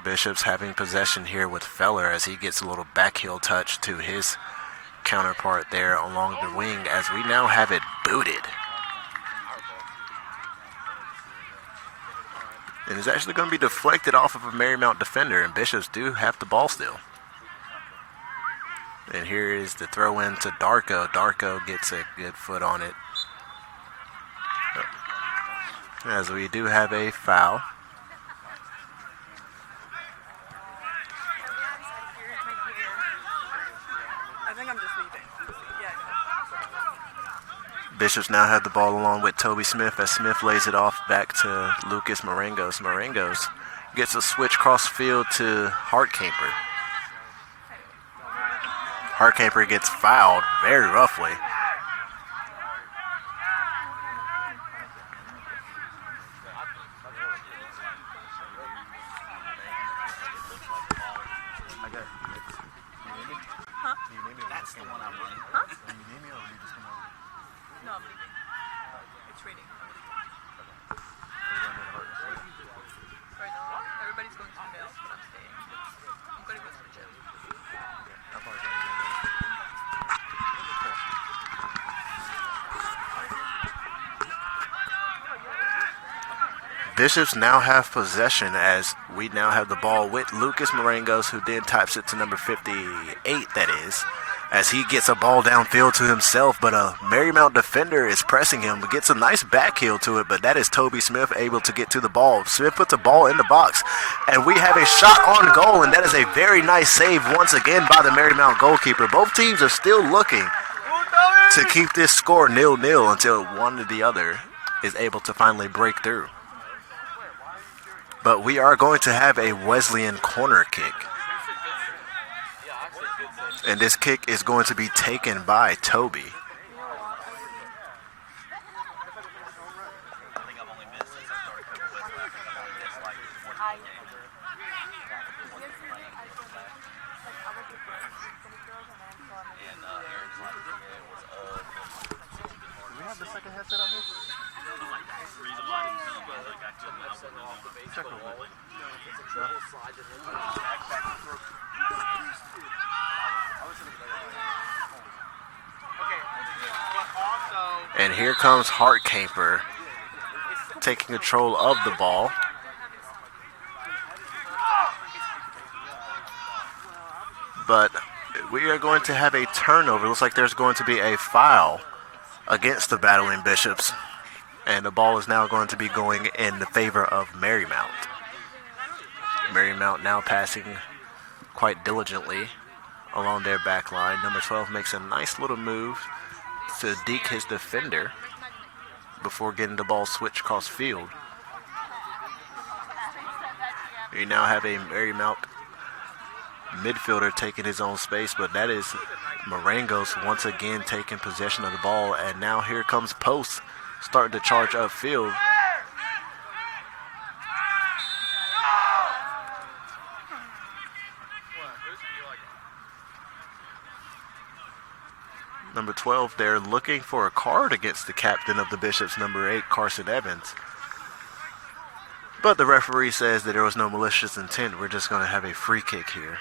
Bishops having possession here with Feller as he gets a little backheel touch to his counterpart there along the wing, as we now have it booted. And it's actually going to be deflected off of a Marymount defender, and Bishops do have the ball still. And here is the throw in to Darko. Darko gets a good foot on it, as we do have a foul. Bishops now have the ball along with Toby Smith as Smith lays it off back to Lucas Marengos. Marengos gets a switch cross field to Hartcamper. Hartcamper gets fouled very roughly. Bishops now have possession as we now have the ball with Lucas Marengos, who then types it to number 58, that is, as he gets a ball downfield to himself, but a Marymount defender is pressing him. Gets a nice back heel to it, but that is Toby Smith able to get to the ball. Smith puts the ball in the box, and we have a shot on goal, and that is a very nice save once again by the Marymount goalkeeper. Both teams are still looking to keep this score 0-0 until one or the other is able to finally break through. But we are going to have a Wesleyan corner kick. And this kick is going to be taken by Toby. And here comes Hartcamper taking control of the ball. But we are going to have a turnover. Looks like there's going to be a foul against the battling Bishops. And the ball is now going to be going in the favor of Marymount. Marymount now passing quite diligently along their back line. Number 12 makes a nice little move to deke his defender before getting the ball switched across field. You now have a Marymount midfielder taking his own space, but that is Marangos once again taking possession of the ball, and now here comes Post starting to charge upfield. Number 12, they're looking for a card against the captain of the Bishops, number 8, Carson Evans. But the referee says that there was no malicious intent. We're just going to have a free kick here.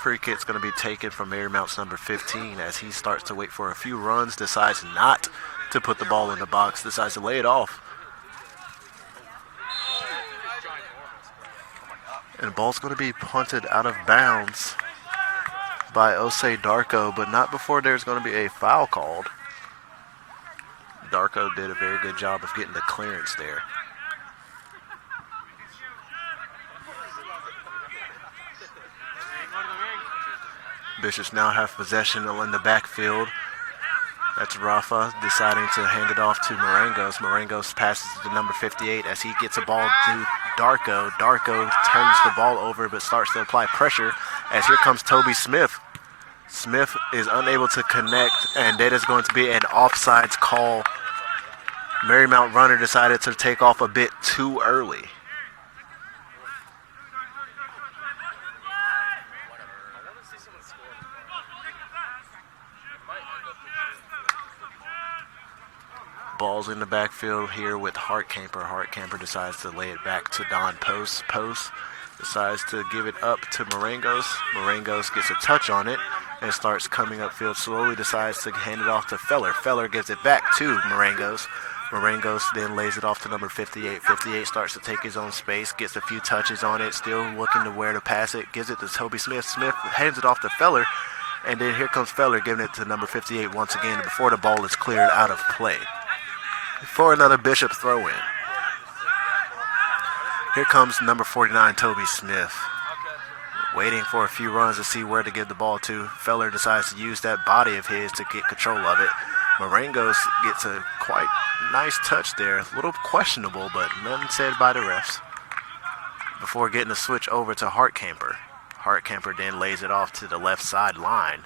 Free kick's going to be taken from Marymount's number 15 as he starts to wait for a few runs, decides not to put the ball in the box, decides to lay it off. And the ball's going to be punted out of bounds by Osei Darko, but not before there's going to be a foul called. Darko did a very good job of getting the clearance there. Bishops now have possession in the backfield. That's Rafa deciding to hand it off to Marangos. Marangos passes to number 58 as he gets a ball to Darko. Darko turns the ball over but starts to apply pressure as here comes Toby Smith. Smith is unable to connect, and that is going to be an offsides call. Marymount runner decided to take off a bit too early. Ball's in the backfield here with Hartkamper. Hartkamper decides to lay it back to Don Post. Post decides to give it up to Marangos. Marangos gets a touch on it and starts coming upfield slowly, decides to hand it off to Feller. Feller gives it back to Marangos. Marangos then lays it off to number 58. 58 starts to take his own space, gets a few touches on it, still looking to where to pass it, gives it to Toby Smith. Smith hands it off to Feller, and then here comes Feller giving it to number 58 once again before the ball is cleared out of play for another Bishop throw-in. Here comes number 49, Toby Smith, waiting for a few runs to see where to give the ball to. Feller decides to use that body of his to get control of it. Marangos gets a quite nice touch there. A little questionable, but nothing said by the refs. Before getting a switch over to Hartkamper. Hartkamper then lays it off to the left sideline.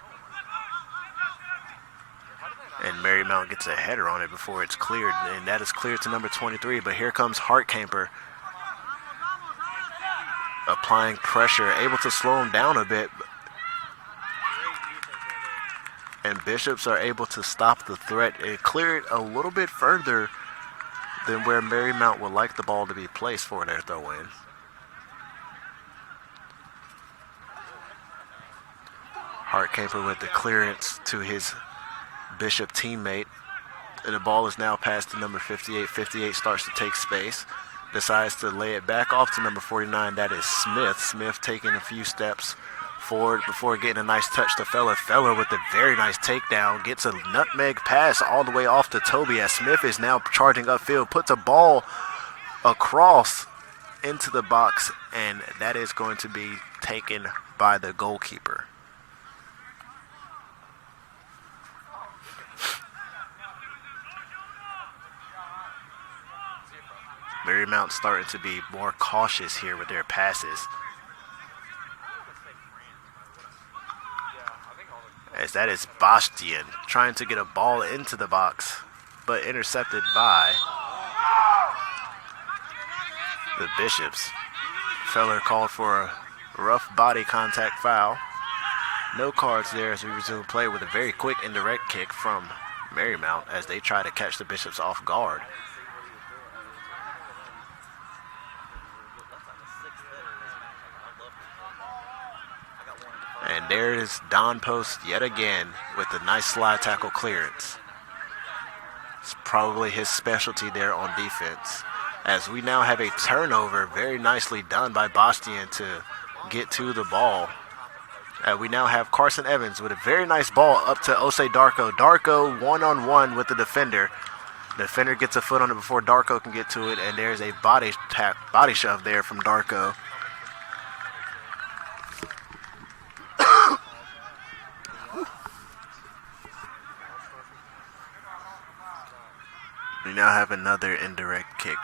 And Marymount gets a header on it before it's cleared, and that is cleared to number 23. But here comes Hartkamper applying pressure, able to slow him down a bit. And Bishops are able to stop the threat and clear it a little bit further than where Marymount would like the ball to be placed for their throw-in. Hartkamper with the clearance to his Bishop teammate, and the ball is now passed to number 58. 58 starts to take space, decides to lay it back off to number 49. That is Smith. Smith taking a few steps forward before getting a nice touch to Feller. Feller with a very nice takedown, gets a nutmeg pass all the way off to Toby as Smith is now charging upfield, puts a ball across into the box, and that is going to be taken by the goalkeeper. Marymount starting to be more cautious here with their passes, as that is Bastian trying to get a ball into the box, but intercepted by the Bishops. Feller called for a rough body contact foul. No cards there as we resume play with a very quick indirect kick from Marymount as they try to catch the Bishops off guard. And there is Don Post yet again with a nice slide tackle clearance. It's probably his specialty there on defense. As we now have a turnover, very nicely done by Bastian to get to the ball. We now have Carson Evans with a very nice ball up to Osei Darko. Darko one-on-one with the defender. The defender gets a foot on it before Darko can get to it, and there's a body shove there from Darko. We now have another indirect kick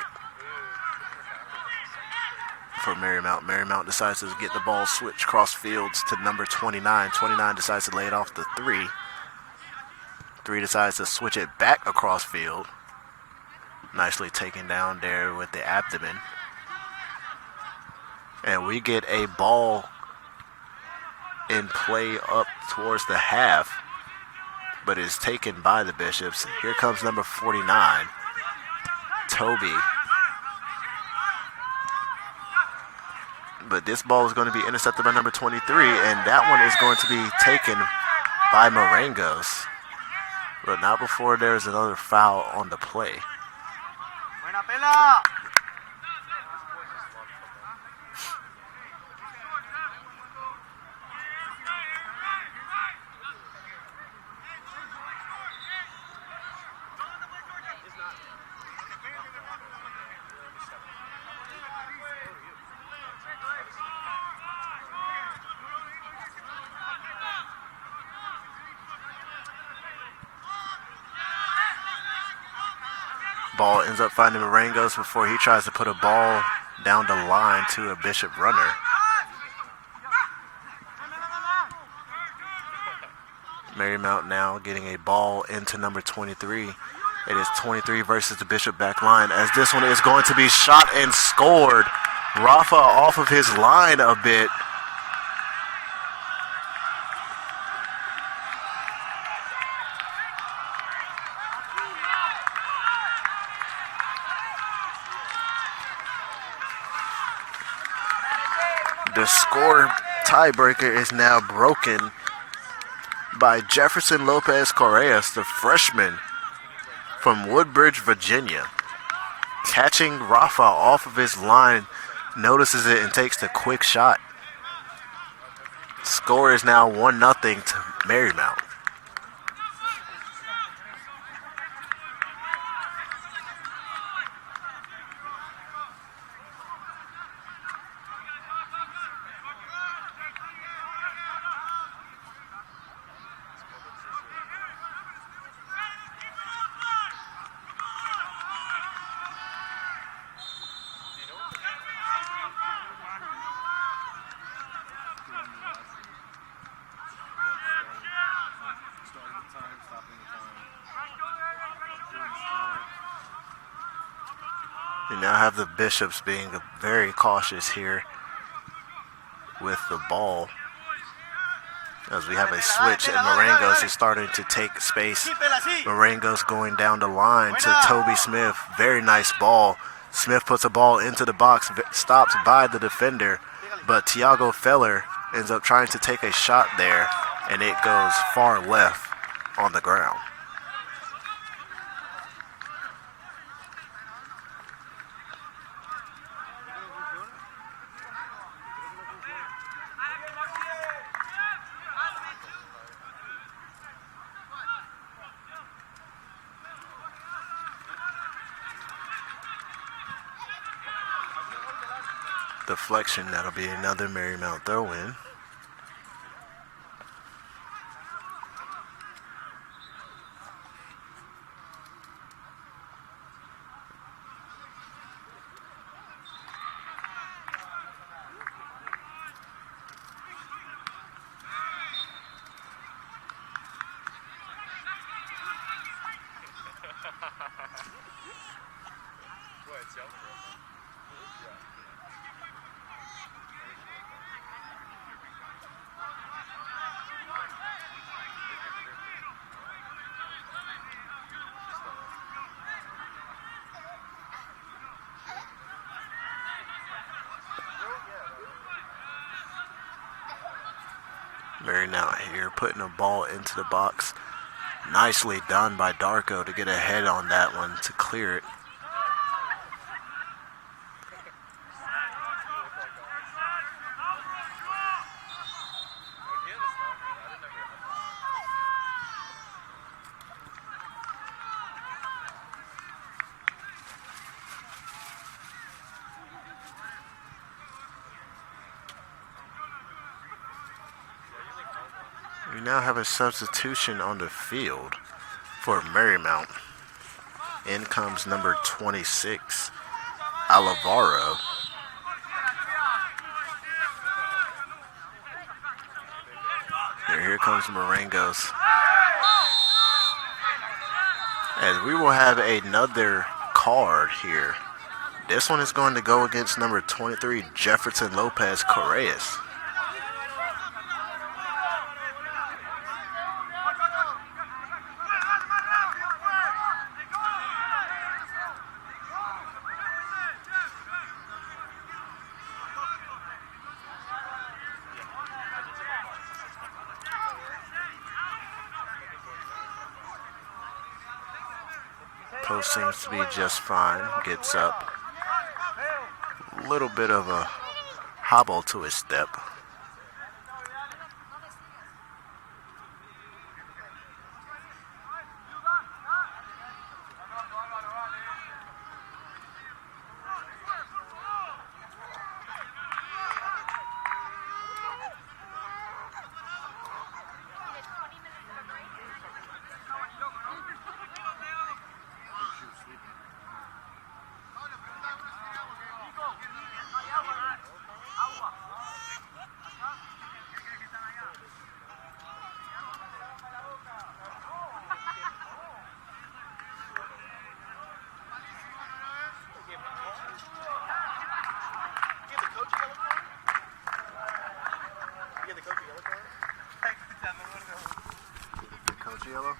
for Marymount. Marymount decides to get the ball switched cross fields to number 29. 29 decides to lay it off the 3. 3 decides to switch it back across field. Nicely taken down there with the abdomen. And we get a ball in play up towards the half, but is taken by the Bishops. Here comes number 49, Toby. But this ball is going to be intercepted by number 23, and that one is going to be taken by Marangos. But not before there's another foul on the play. Buena pela. Ball ends up finding Marangos before he tries to put a ball down the line to a Bishop runner. Marymount now getting a ball into number 23. It is 23 versus the Bishop back line, as this one is going to be shot and scored. Rafa off of his line a bit. The score tiebreaker is now broken by Jefferson Lopez Correas, the freshman from Woodbridge, Virginia. Catching Rafa off of his line, notices it and takes the quick shot. Score is now 1-0 to Marymount. You now have the Bishops being very cautious here with the ball, as we have a switch and Marangos is starting to take space. Marangos going down the line to Toby Smith. Very nice ball. Smith puts a ball into the box, stopped by the defender, but Tiago Feller ends up trying to take a shot there, and it goes far left on the ground. Deflection, that'll be another Marymount throw-in. Marymount here putting a ball into the box. Nicely done by Darko to get ahead on that one to clear it. We now have a substitution on the field for Marymount. In comes number 26, Alvaro. Here comes Marengos. As we will have another card here. This one is going to go against number 23, Jefferson Lopez Correas. Post seems to be just fine. Gets up. A little bit of a hobble to his step. Yellow?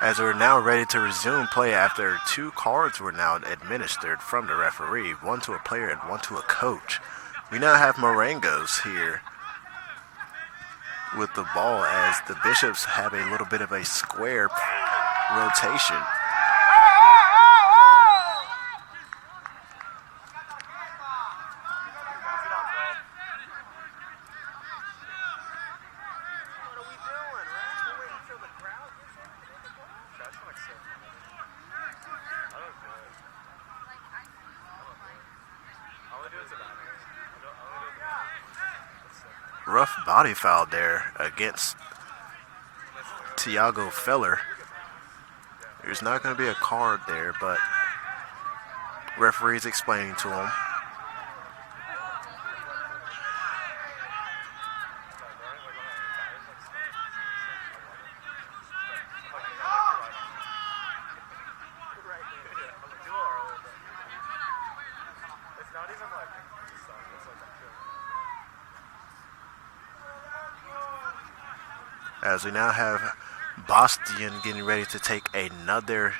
As we're now ready to resume play after 2 cards were now administered from the referee, one to a player and one to a coach. We now have Marengos here with the ball as the Bishops have a little bit of a square rotation. Rough body foul there against Tiago Feller. There's not going to be a card there, but referee's explaining to him. As we now have Bastian getting ready to take another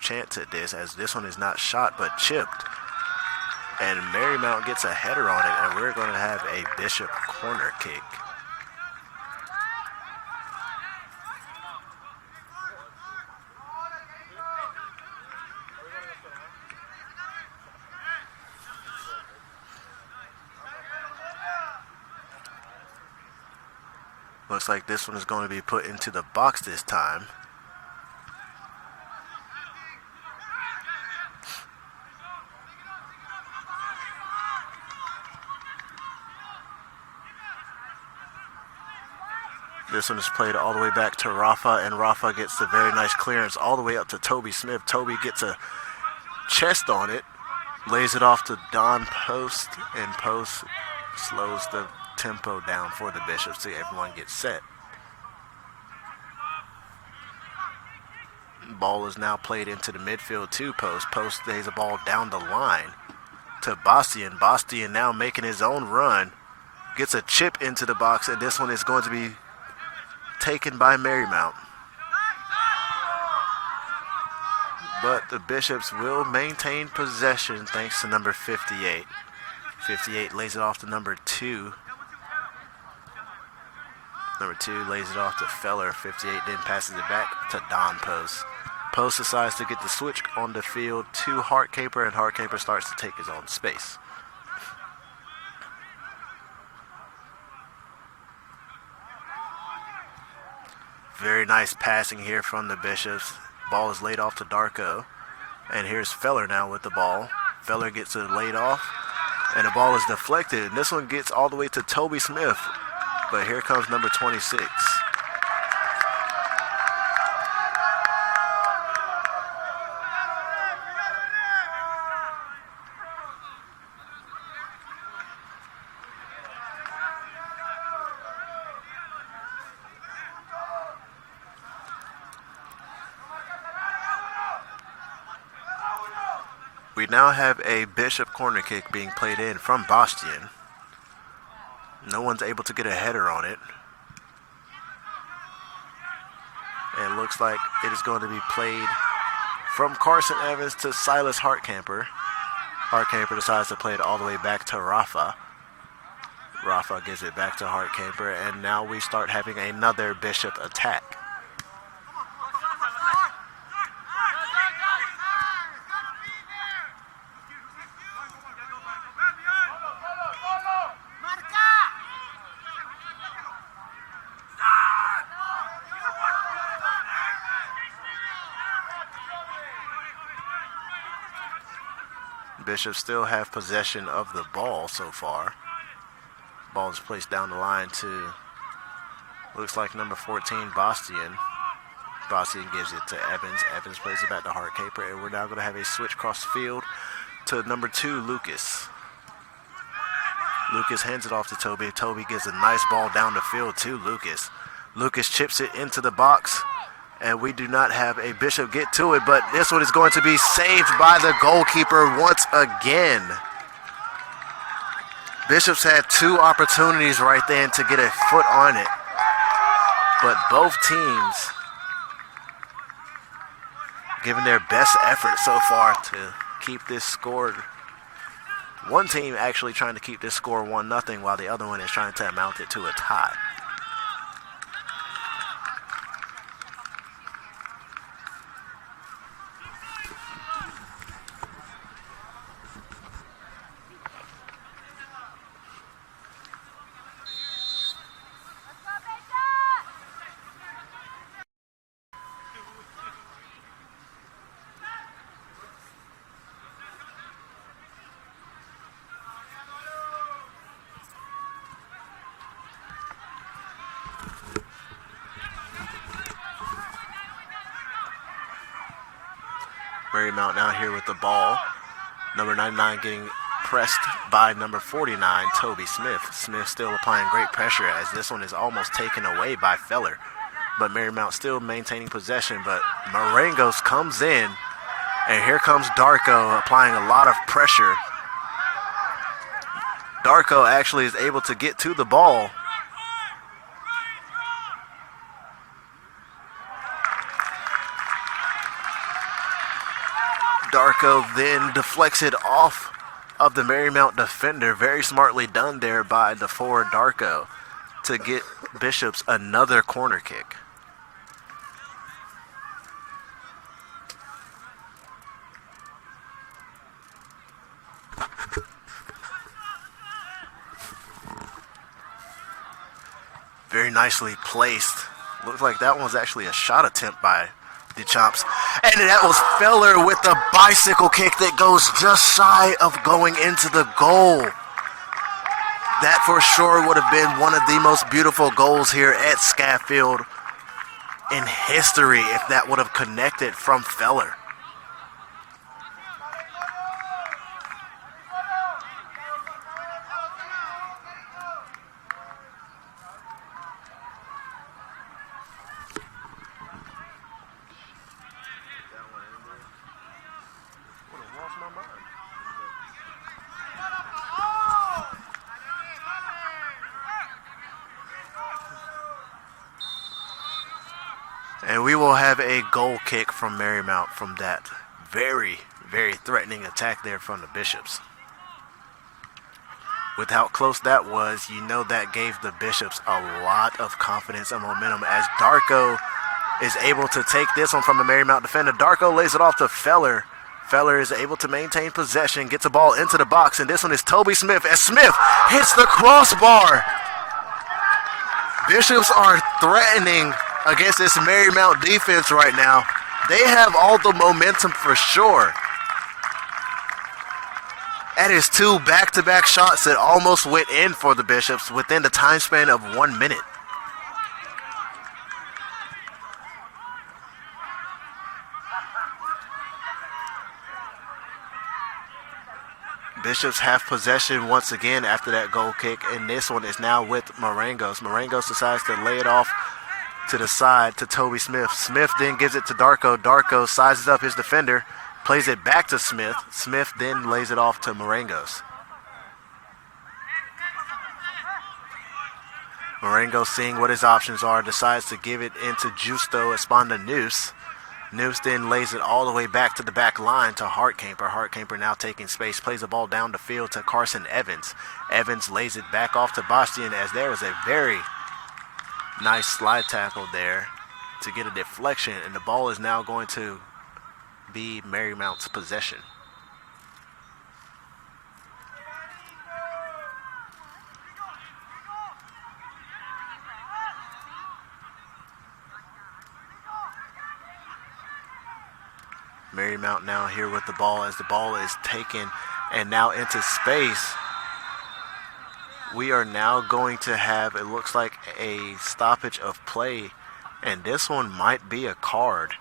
chance at this, as this one is not shot but chipped. And Marymount gets a header on it, and we're going to have a Bishop corner kick. Looks like this one is going to be put into the box this time. This one is played all the way back to Rafa, and Rafa gets the very nice clearance all the way up to Toby Smith. Toby gets a chest on it, lays it off to Don Post, and Post slows the tempo down for the Bishops so everyone gets set. Ball is now played into the midfield to Post. Post lays a ball down the line to Bastian. Bastian now making his own run. gets a chip into the box, and this one is going to be taken by Marymount. But the Bishops will maintain possession thanks to number 58. 58 lays it off to number 2. Number 2 lays it off to Feller. 58 then passes it back to Don Post. Post decides to get the switch on the field to Hartcaper, and Hartcaper starts to take his own space. Very nice passing here from the Bishops. Ball is laid off to Darko. And here's Feller now with the ball. Feller gets it laid off, and the ball is deflected. And this one gets all the way to Toby Smith. But here comes number 26. We now have a Bishop corner kick being played in from Bastian. No one's able to get a header on it. And it looks like it is going to be played from Carson Evans to Silas Hartcamper. Hartcamper decides to play it all the way back to Rafa. Rafa gives it back to Hartcamper, and now we start having another Bishop attack. Bishops still have possession of the ball so far. Ball is placed down the line to, looks like number 14, Bastian. Bastian gives it to Evans. Evans plays it back to Hartcaper, and we're now going to have a switch across the field to number 2, Lucas. Lucas hands it off to Toby. Toby gives a nice ball down the field to Lucas. Lucas chips it into the box, and we do not have a Bishop get to it, but this one is going to be saved by the goalkeeper once again. Bishops had 2 opportunities right then to get a foot on it, but both teams giving their best effort so far to keep this scored. One team actually trying to keep this score 1-0, while the other one is trying to amount it to a tie. Marymount now here with the ball. Number 99 getting pressed by number 49, Toby Smith. Smith still applying great pressure as this one is almost taken away by Feller. But Marymount still maintaining possession, but Marengos comes in, and here comes Darko applying a lot of pressure. Darko actually is able to get to the ball. Darko then deflects it off of the Marymount defender. Very smartly done there by the forward Darko to get Bishops another corner kick. Very nicely placed. Looks like that one was actually a shot attempt by Deschamps. And that was Feller with the bicycle kick that goes just shy of going into the goal. That for sure would have been one of the most beautiful goals here at Scaffield in history if that would have connected from Feller. And we will have a goal kick from Marymount from that very, very threatening attack there from the Bishops. With how close that was, you know that gave the Bishops a lot of confidence and momentum as Darko is able to take this one from a Marymount defender. Darko lays it off to Feller. Feller is able to maintain possession, gets a ball into the box, and this one is Toby Smith as Smith hits the crossbar. Bishops are threatening against this Marymount defense right now. They have all the momentum for sure. That is two back-to-back shots that almost went in for the Bishops within the time span of 1 minute. Bishops have possession once again after that goal kick, and this one is now with Marangos. Marangos decides to lay it off to the side to Toby Smith. Smith then gives it to Darko. Darko sizes up his defender, plays it back to Smith. Smith then lays it off to Marangos. Marangos, seeing what his options are, decides to give it into Justo Esponda Noose. Noose then lays it all the way back to the back line to Hartkamper. Hartkamper now taking space, plays the ball down the field to Carson Evans. Evans lays it back off to Bastian as there was a very nice slide tackle there to get a deflection, and the ball is now going to be Marymount's possession. Marymount now here with the ball as the ball is taken and now into space. We are now going to have, it looks like, a stoppage of play, and this one might be a card.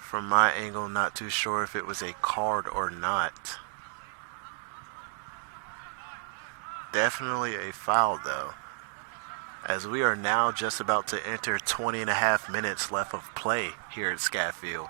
From my angle, not too sure if it was a card or not. Definitely a foul though, as we are now just about to enter 20 and a half minutes left of play here at Scatfield.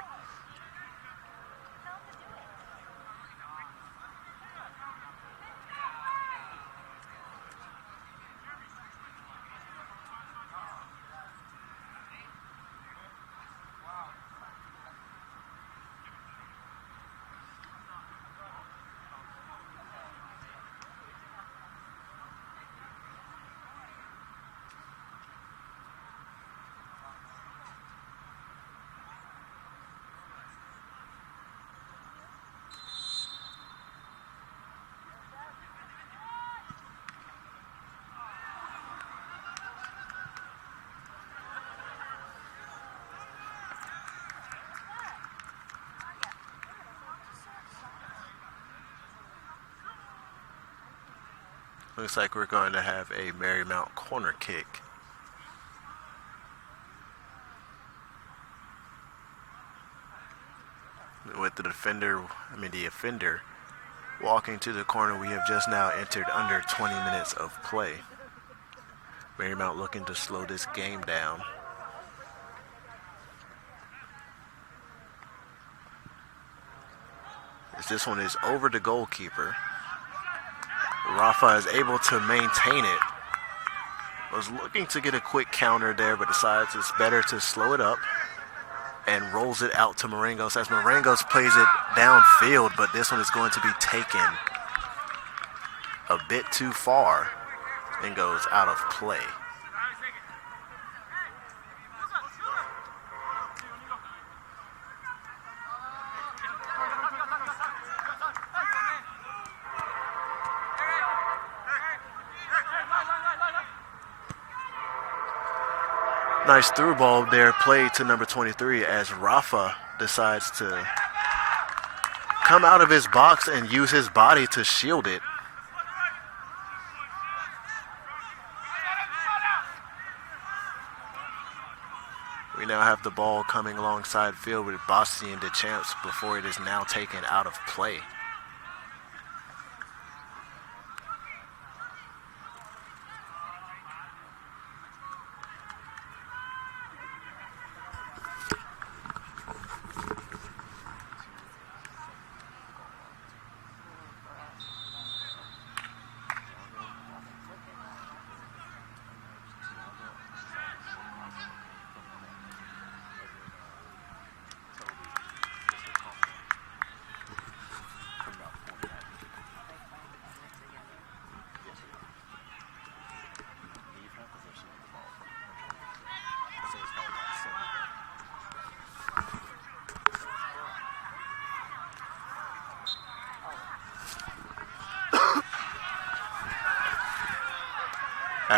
Looks like we're going to have a Marymount corner kick. With the offender walking to the corner, we have just now entered under 20 minutes of play. Marymount looking to slow this game down. As this one is over the goalkeeper. Rafa is able to maintain it. Was looking to get a quick counter there, but decides it's better to slow it up and rolls it out to Marangos as Marangos plays it downfield, but this one is going to be taken a bit too far and goes out of play. Nice through ball there played to number 23 as Rafa decides to come out of his box and use his body to shield it. We now have the ball coming alongside field with Bastian DeChamps before it is now taken out of play.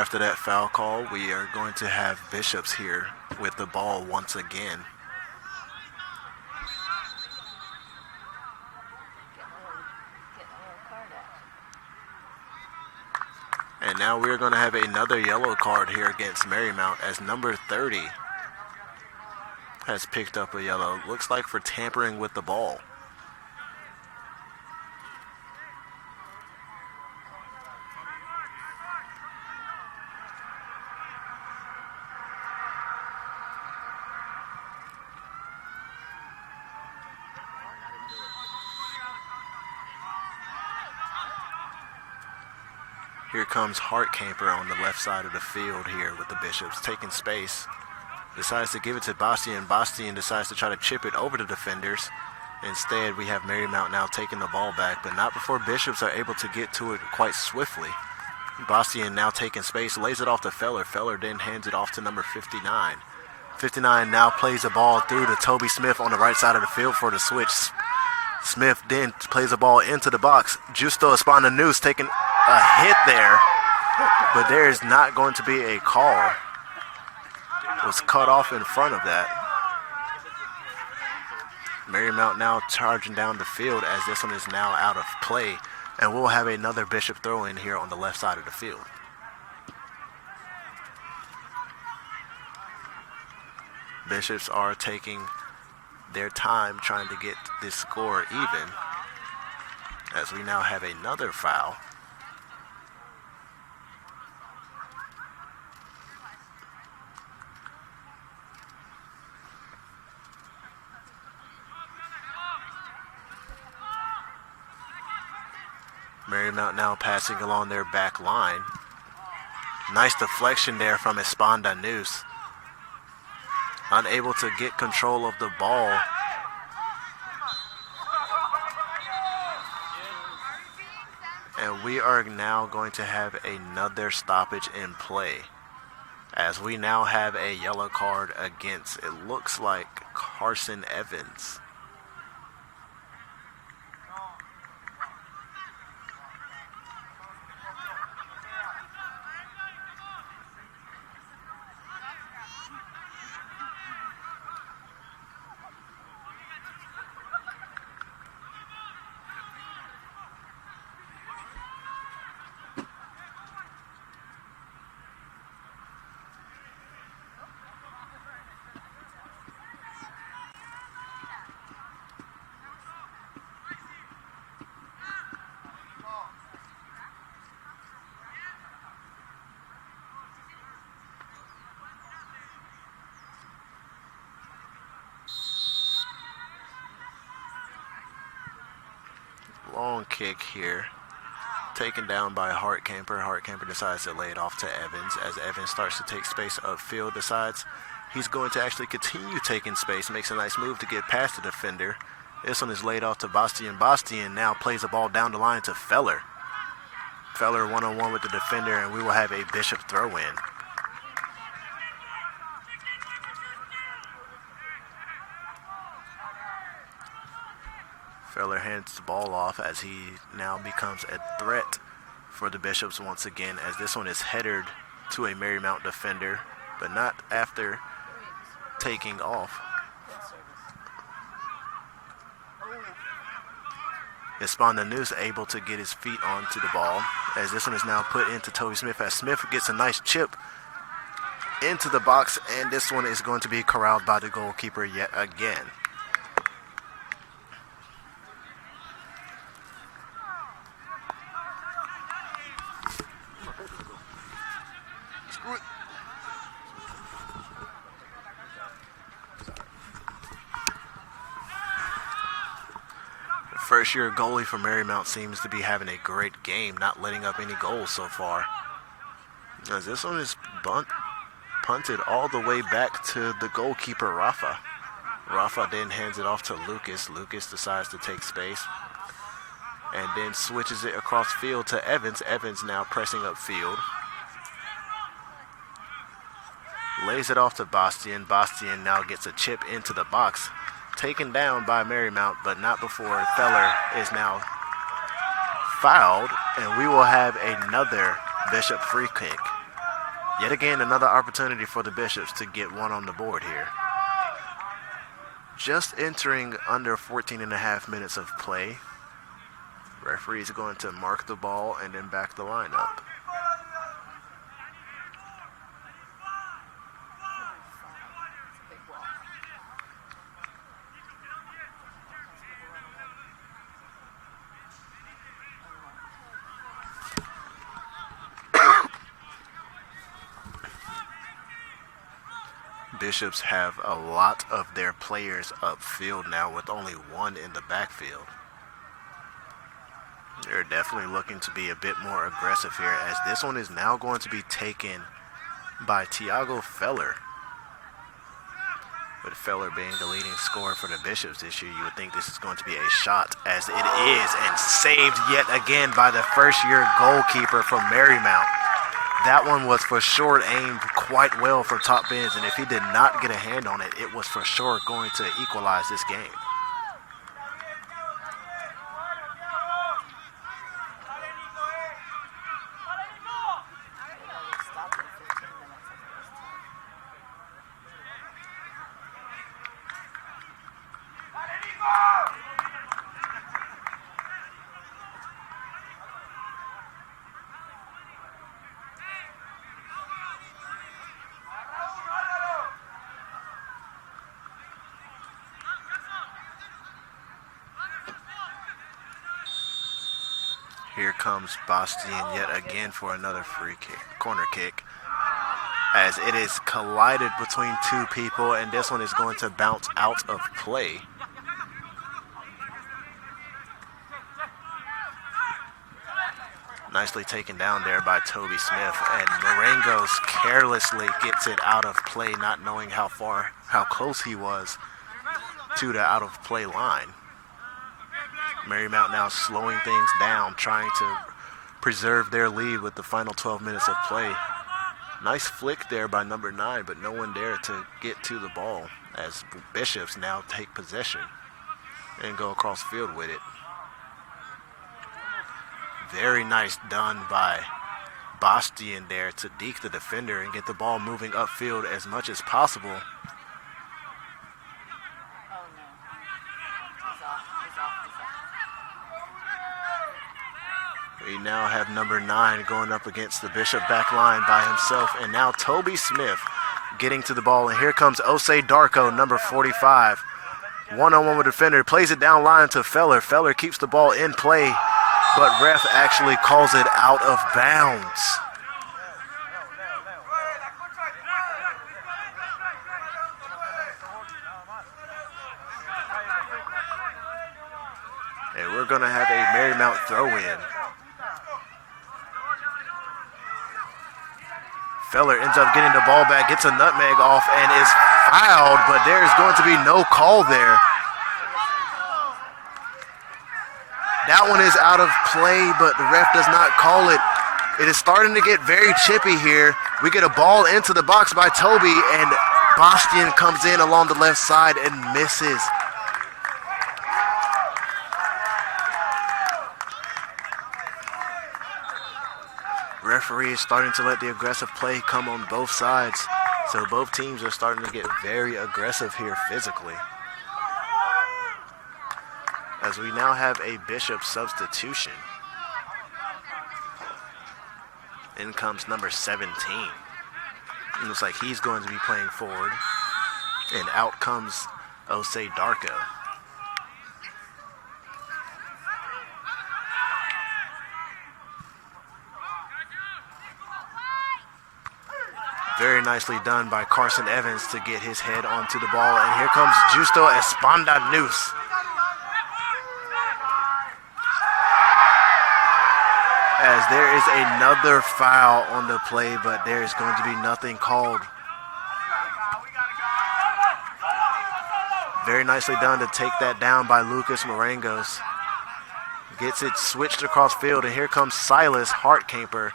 After that foul call, we are going to have Bishops here with the ball once again. And now we're going to have another yellow card here against Marymount as number 30 has picked up a yellow. Looks like for tampering with the ball. Here comes Hartkamper on the left side of the field here with the Bishops, taking space. Decides to give it to Bastian. Bastian decides to try to chip it over the defenders. Instead, we have Marymount now taking the ball back, but not before Bishops are able to get to it quite swiftly. Bastian now taking space, lays it off to Feller. Feller then hands it off to number 59. 59 now plays the ball through to Toby Smith on the right side of the field for the switch. Smith then plays the ball into the box. Justo Espandanus taking a hit there, but there is not going to be a call. Was cut off in front of that. Marymount now charging down the field as this one is now out of play, and we'll have another Bishop throw in here on the left side of the field. Bishops are taking their time trying to get this score even, as we now have another foul. Marymount now passing along their back line. Nice deflection there from Espandanus. Unable to get control of the ball. And we are now going to have another stoppage in play, as we now have a yellow card against, it looks like, Carson Evans. Long kick here, taken down by Hartkamper. Hartkamper decides to lay it off to Evans, as Evans starts to take space upfield, decides he's going to actually continue taking space, makes a nice move to get past the defender. This one is laid off to Bastian. Bastian now plays the ball down the line to Feller. Feller one-on-one with the defender, and we will have a Bishop throw-in. Feller hands the ball off as he now becomes a threat for the Bishops once again, as this one is headed to a Marymount defender, but not after taking off. Espandanus able to get his feet onto the ball, as this one is now put into Toby Smith, as Smith gets a nice chip into the box, and this one is going to be corralled by the goalkeeper yet again. First-year goalie for Marymount seems to be having a great game, not letting up any goals so far. As this one is punted all the way back to the goalkeeper, Rafa. Rafa then hands it off to Lucas. Lucas decides to take space and then switches it across field to Evans. Evans now pressing upfield. Lays it off to Bastian. Bastian now gets a chip into the box. Taken down by Marymount, but not before Feller is now fouled, and we will have another Bishop free kick. Yet again, another opportunity for the Bishops to get one on the board here. Just entering under 14 and a half minutes of play. Referee's going to mark the ball and then back the line up. Bishops have a lot of their players upfield now with only one in the backfield. They're definitely looking to be a bit more aggressive here, as this one is now going to be taken by Tiago Feller. With Feller being the leading scorer for the Bishops this year, you would think this is going to be a shot, as it is, and saved yet again by the first-year goalkeeper from Marymount. That one was for sure aimed quite well for top bins, and if he did not get a hand on it, it was for sure going to equalize this game. Here comes Bastian yet again for another free kick, corner kick, as it is collided between two people, and this one is going to bounce out of play. Nicely taken down there by Toby Smith, and Marengos carelessly gets it out of play, not knowing how close he was to the out of play line. Marymount now slowing things down, trying to preserve their lead with the final 12 minutes of play. Nice flick there by number 9, but no one there to get to the ball, as Bishops now take possession and go across field with it. Very nice done by Bastian there to deke the defender and get the ball moving upfield as much as possible. We now have number 9 going up against the Bishop back line by himself, and now Toby Smith getting to the ball, and here comes Osei Darko, number 45. One-on-one with the defender, plays it down line to Feller. Feller keeps the ball in play, but ref actually calls it out of bounds. And we're going to have a Marymount throw-in. Feller ends up getting the ball back, gets a nutmeg off, and is fouled, but there is going to be no call there. That one is out of play, but the ref does not call it. It is starting to get very chippy here. We get a ball into the box by Toby, and Bastian comes in along the left side and misses. Referee is starting to let the aggressive play come on both sides. So both teams are starting to get very aggressive here physically. As we now have a Bishop substitution. In comes number 17. It looks like he's going to be playing forward. And out comes Osei Darko. Very nicely done by Carson Evans to get his head onto the ball. And here comes Justo Esponda-Nus. As there is another foul on the play, but there is going to be nothing called. Very nicely done to take that down by Lucas Marengos. Gets it switched across field, and here comes Silas Hartkamper.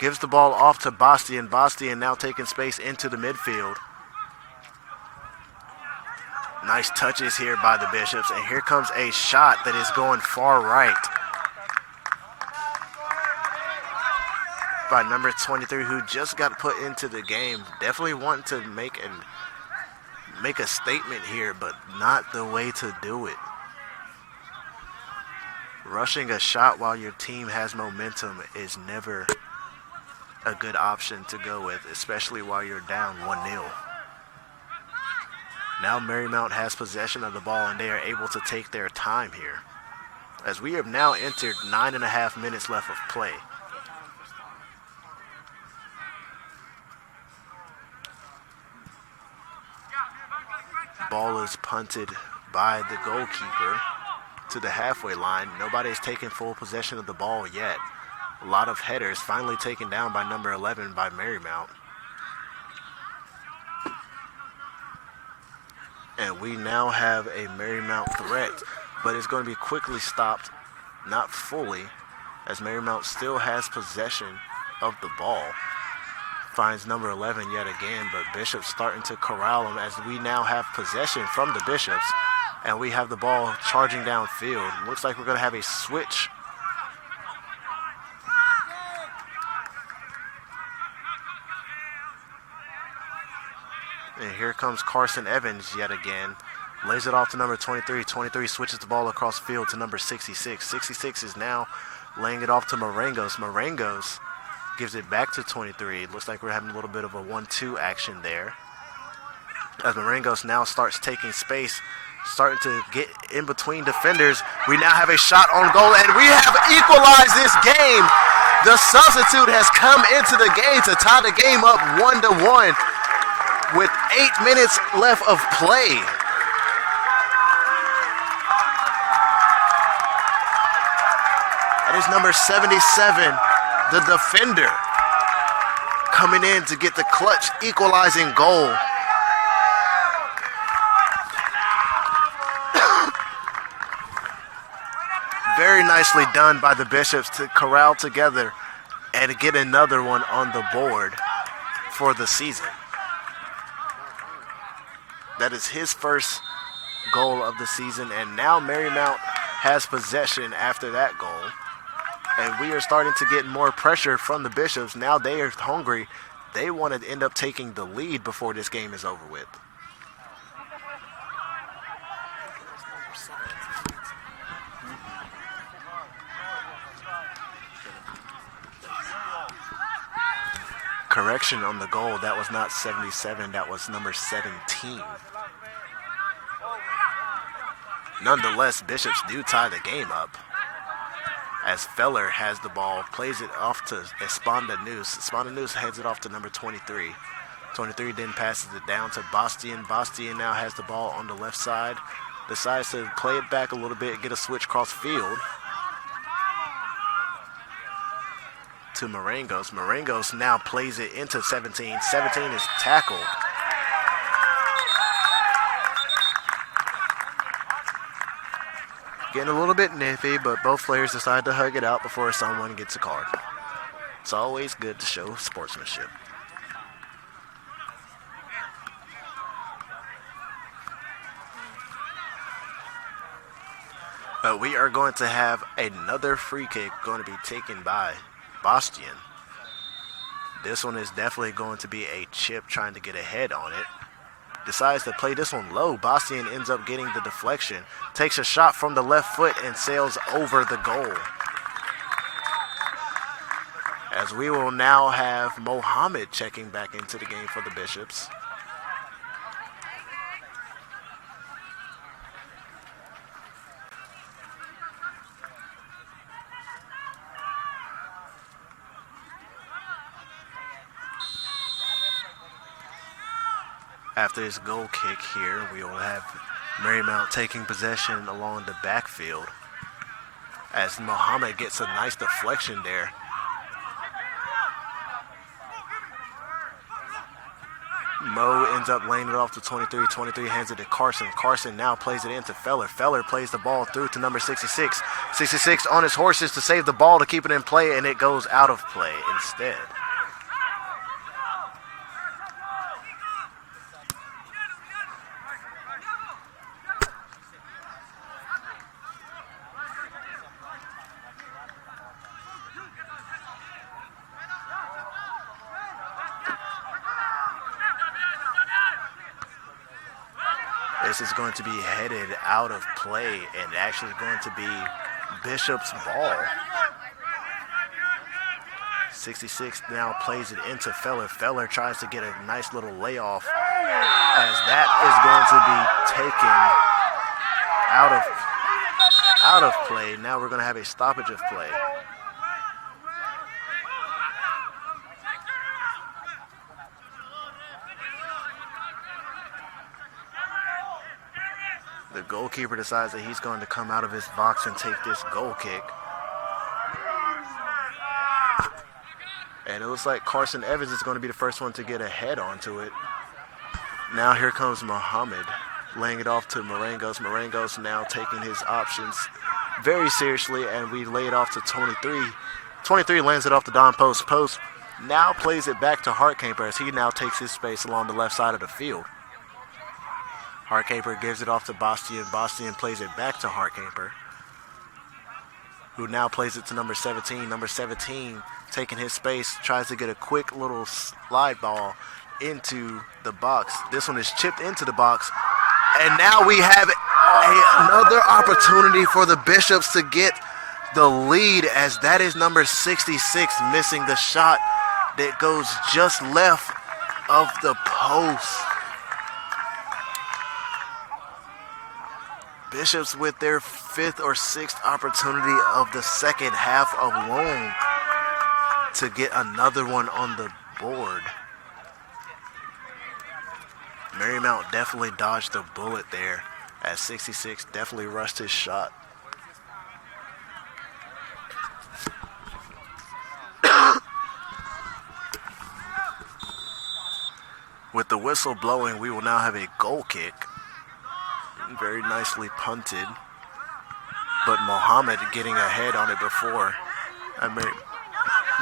Gives the ball off to Bastian. Bastian now taking space into the midfield. Nice touches here by the Bishops, and here comes a shot that is going far right. by number 23, who just got put into the game. Definitely wanting to make a statement here, but not the way to do it. Rushing a shot while your team has momentum is never a good option to go with, especially while you're down 1-0. Now Marymount has possession of the ball, and they are able to take their time here, as we have now entered 9.5 minutes left of play. Ball is punted by the goalkeeper to the halfway line. Nobody's taken full possession of the ball yet. A lot of headers finally taken down by number 11 by Marymount. And we now have a Marymount threat, but it's going to be quickly stopped, not fully, as Marymount still has possession of the ball. Finds number 11 yet again, but Bishop's starting to corral him as we now have possession from the Bishops, and we have the ball charging downfield. Looks like we're going to have a switch. And here comes Carson Evans yet again. Lays it off to number 23. 23 switches the ball across field to number 66. 66 is now laying it off to Marengos. Marengos gives it back to 23. Looks like we're having a little bit of a 1-2 action there, as Marengos now starts taking space, starting to get in between defenders. We now have a shot on goal, and we have equalized this game. The substitute has come into the game to tie the game up 1-1 with 8 minutes left of play. That is number 77, the defender, coming in to get the clutch equalizing goal. Very nicely done by the Bishops to corral together and get another one on the board for the season. That is his first goal of the season, and now Marymount has possession after that goal. And we are starting to get more pressure from the Bishops. Now they are hungry. They want to end up taking the lead before this game is over with. Correction on the goal, that was not 77, that was number 17. Nonetheless, Bishops do tie the game up, as Feller has the ball, plays it off to Esponda-News. Esponda-News heads it off to number 23. 23 then passes it down to Bastian. Bastian now has the ball on the left side. Decides to play it back a little bit and get a switch cross field to Marengos. Marengos now plays it into 17. 17 is tackled. Getting a little bit nippy, but both players decide to hug it out before someone gets a card. It's always good to show sportsmanship. But we are going to have another free kick going to be taken by Bastian. This one is definitely going to be a chip trying to get ahead on it. Decides to play this one low. Bastian ends up getting the deflection. Takes a shot from the left foot and sails over the goal. As we will now have Mohammed checking back into the game for the Bishops. After this goal kick here, we will have Marymount taking possession along the backfield, as Mohammed gets a nice deflection there. Mo ends up laying it off to 23. 23 hands it to Carson. Carson now plays it into Feller. Feller plays the ball through to number 66. 66 on his horses to save the ball to keep it in play, and it goes out of play instead. this is going to be headed out of play and actually going to be Bishop's ball. 66 now plays it into Feller. Feller tries to get a nice little layoff as that is going to be taken out of play. Now we're going to have a stoppage of play. The goalkeeper decides that he's going to come out of his box and take this goal kick. And it looks like Carson Evans is going to be the first one to get a head onto it. Now here comes Muhammad, laying it off to Marangos. Marangos now taking his options very seriously, and we lay it off to 23. 23 lands it off the Don Post. Post now plays it back to Hartkamper as he now takes his space along the left side of the field. Hartkamper gives it off to Bastian. Bastian plays it back to Hartkamper, who now plays it to number 17. Number 17 taking his space, tries to get a quick little slide ball into the box. This one is chipped into the box. And now we have another opportunity for the Bishops to get the lead, as that is number 66 missing the shot that goes just left of the post. Bishops with their 5th or 6th opportunity of the second half alone to get another one on the board. Marymount definitely dodged the bullet there, as 66 definitely rushed his shot. With the whistle blowing, we will now have a goal kick. Very nicely punted, but Mohammed getting ahead on it before a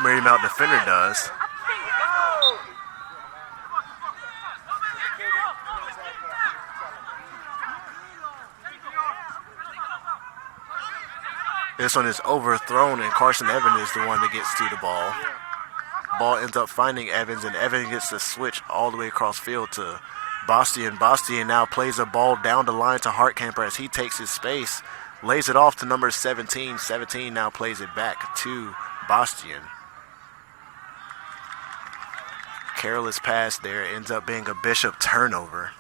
Marymount defender does. This one is overthrown, and Carson Evans is the one that gets to the ball. Ball ends up finding Evans, and Evans gets the switch all the way across field to Bastian. Bastian now plays a ball down the line to Hartkamper as he takes his space, lays it off to number 17. 17 now plays it back to Bastian. Careless pass there, ends up being a Bishop turnover.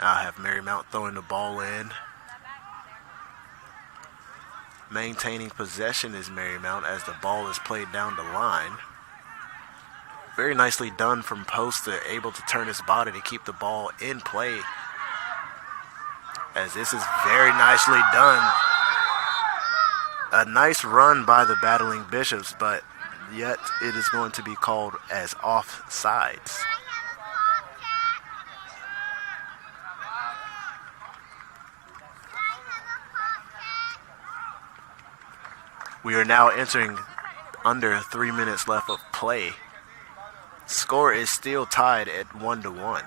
Now have Marymount throwing the ball in. Maintaining possession is Marymount as the ball is played down the line. Very nicely done from Posta, able to turn his body to keep the ball in play. As this is very nicely done. A nice run by the battling Bishops, but yet it is going to be called as offsides. We are now entering under 3 minutes left of play. Score is still tied at 1-1.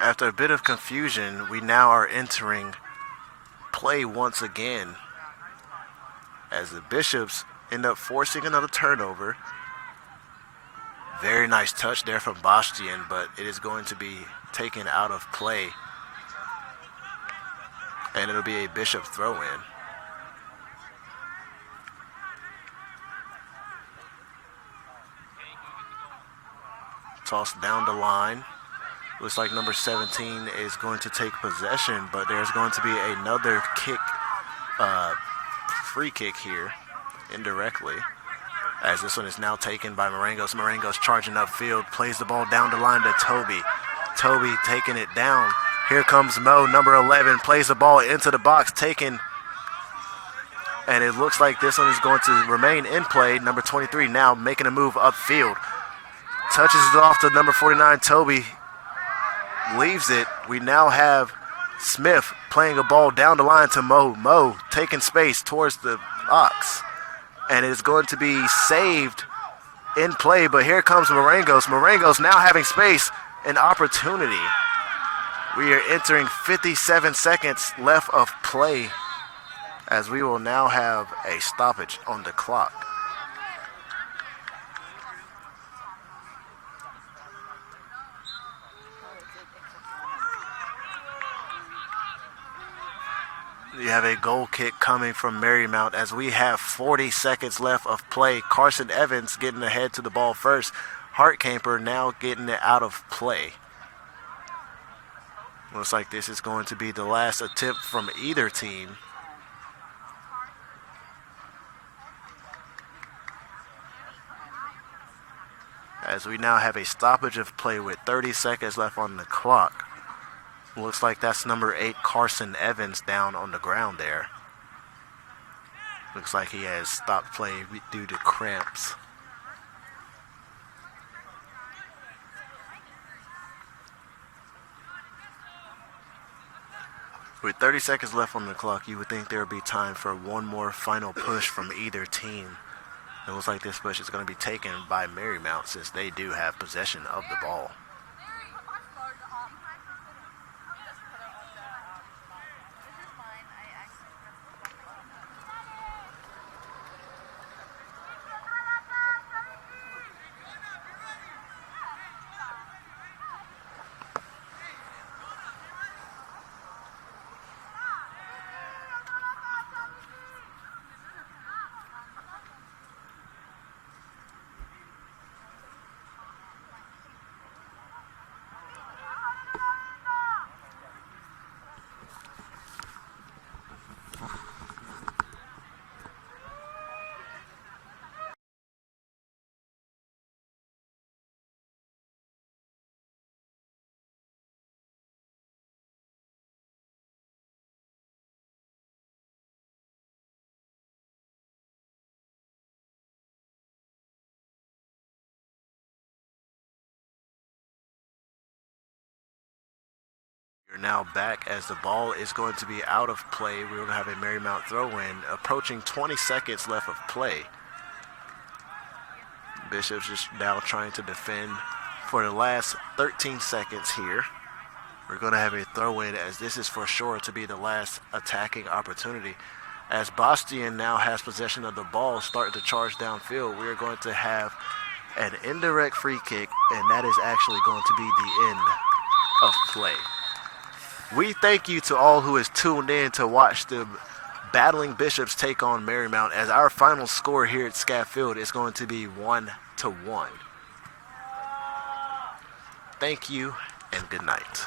After a bit of confusion, we now are entering play once again, as the Bishops end up forcing another turnover. Very nice touch there from Bastian, but it is going to be taken out of play, and it'll be a Bishop throw-in. Tossed down the line. Looks like number 17 is going to take possession, but there's going to be another kick, free kick here, indirectly, as this one is now taken by Marangos. Marangos charging upfield, plays the ball down the line to Toby. Toby taking it down, Here comes Mo, number 11, plays the ball into the box, taken, and it looks like this one is going to remain in play. Number 23 now making a move upfield. Touches it off to number 49, Toby. Leaves it. We now have Smith playing a ball down the line to Mo. Mo taking space towards the box. And it is going to be saved in play, but here comes Marangos. Marangos now having space and opportunity. We are entering 57 seconds left of play as we will now have a stoppage on the clock. We have a goal kick coming from Marymount as we have 40 seconds left of play. Carson Evans getting ahead to the ball first. Hartkamper now getting it out of play. Looks like this is going to be the last attempt from either team. As we now have a stoppage of play with 30 seconds left on the clock. Looks like that's number 8, Carson Evans, down on the ground there. Looks like he has stopped play due to cramps. With 30 seconds left on the clock, you would think there would be time for one more final push from either team. It looks like this push is going to be taken by Marymount since they do have possession of the ball. You're now back as the ball is going to be out of play. We're going to have a Marymount throw-in approaching 20 seconds left of play. Bishop's just now trying to defend for the last 13 seconds here. We're going to have a throw-in as this is for sure to be the last attacking opportunity. As Bastian now has possession of the ball, starting to charge downfield, we are going to have an indirect free kick, and that is actually going to be the end of play. We thank you to all who has tuned in to watch the Battling Bishops take on Marymount, as our final score here at Scat Field is going to be 1-1. Thank you and good night.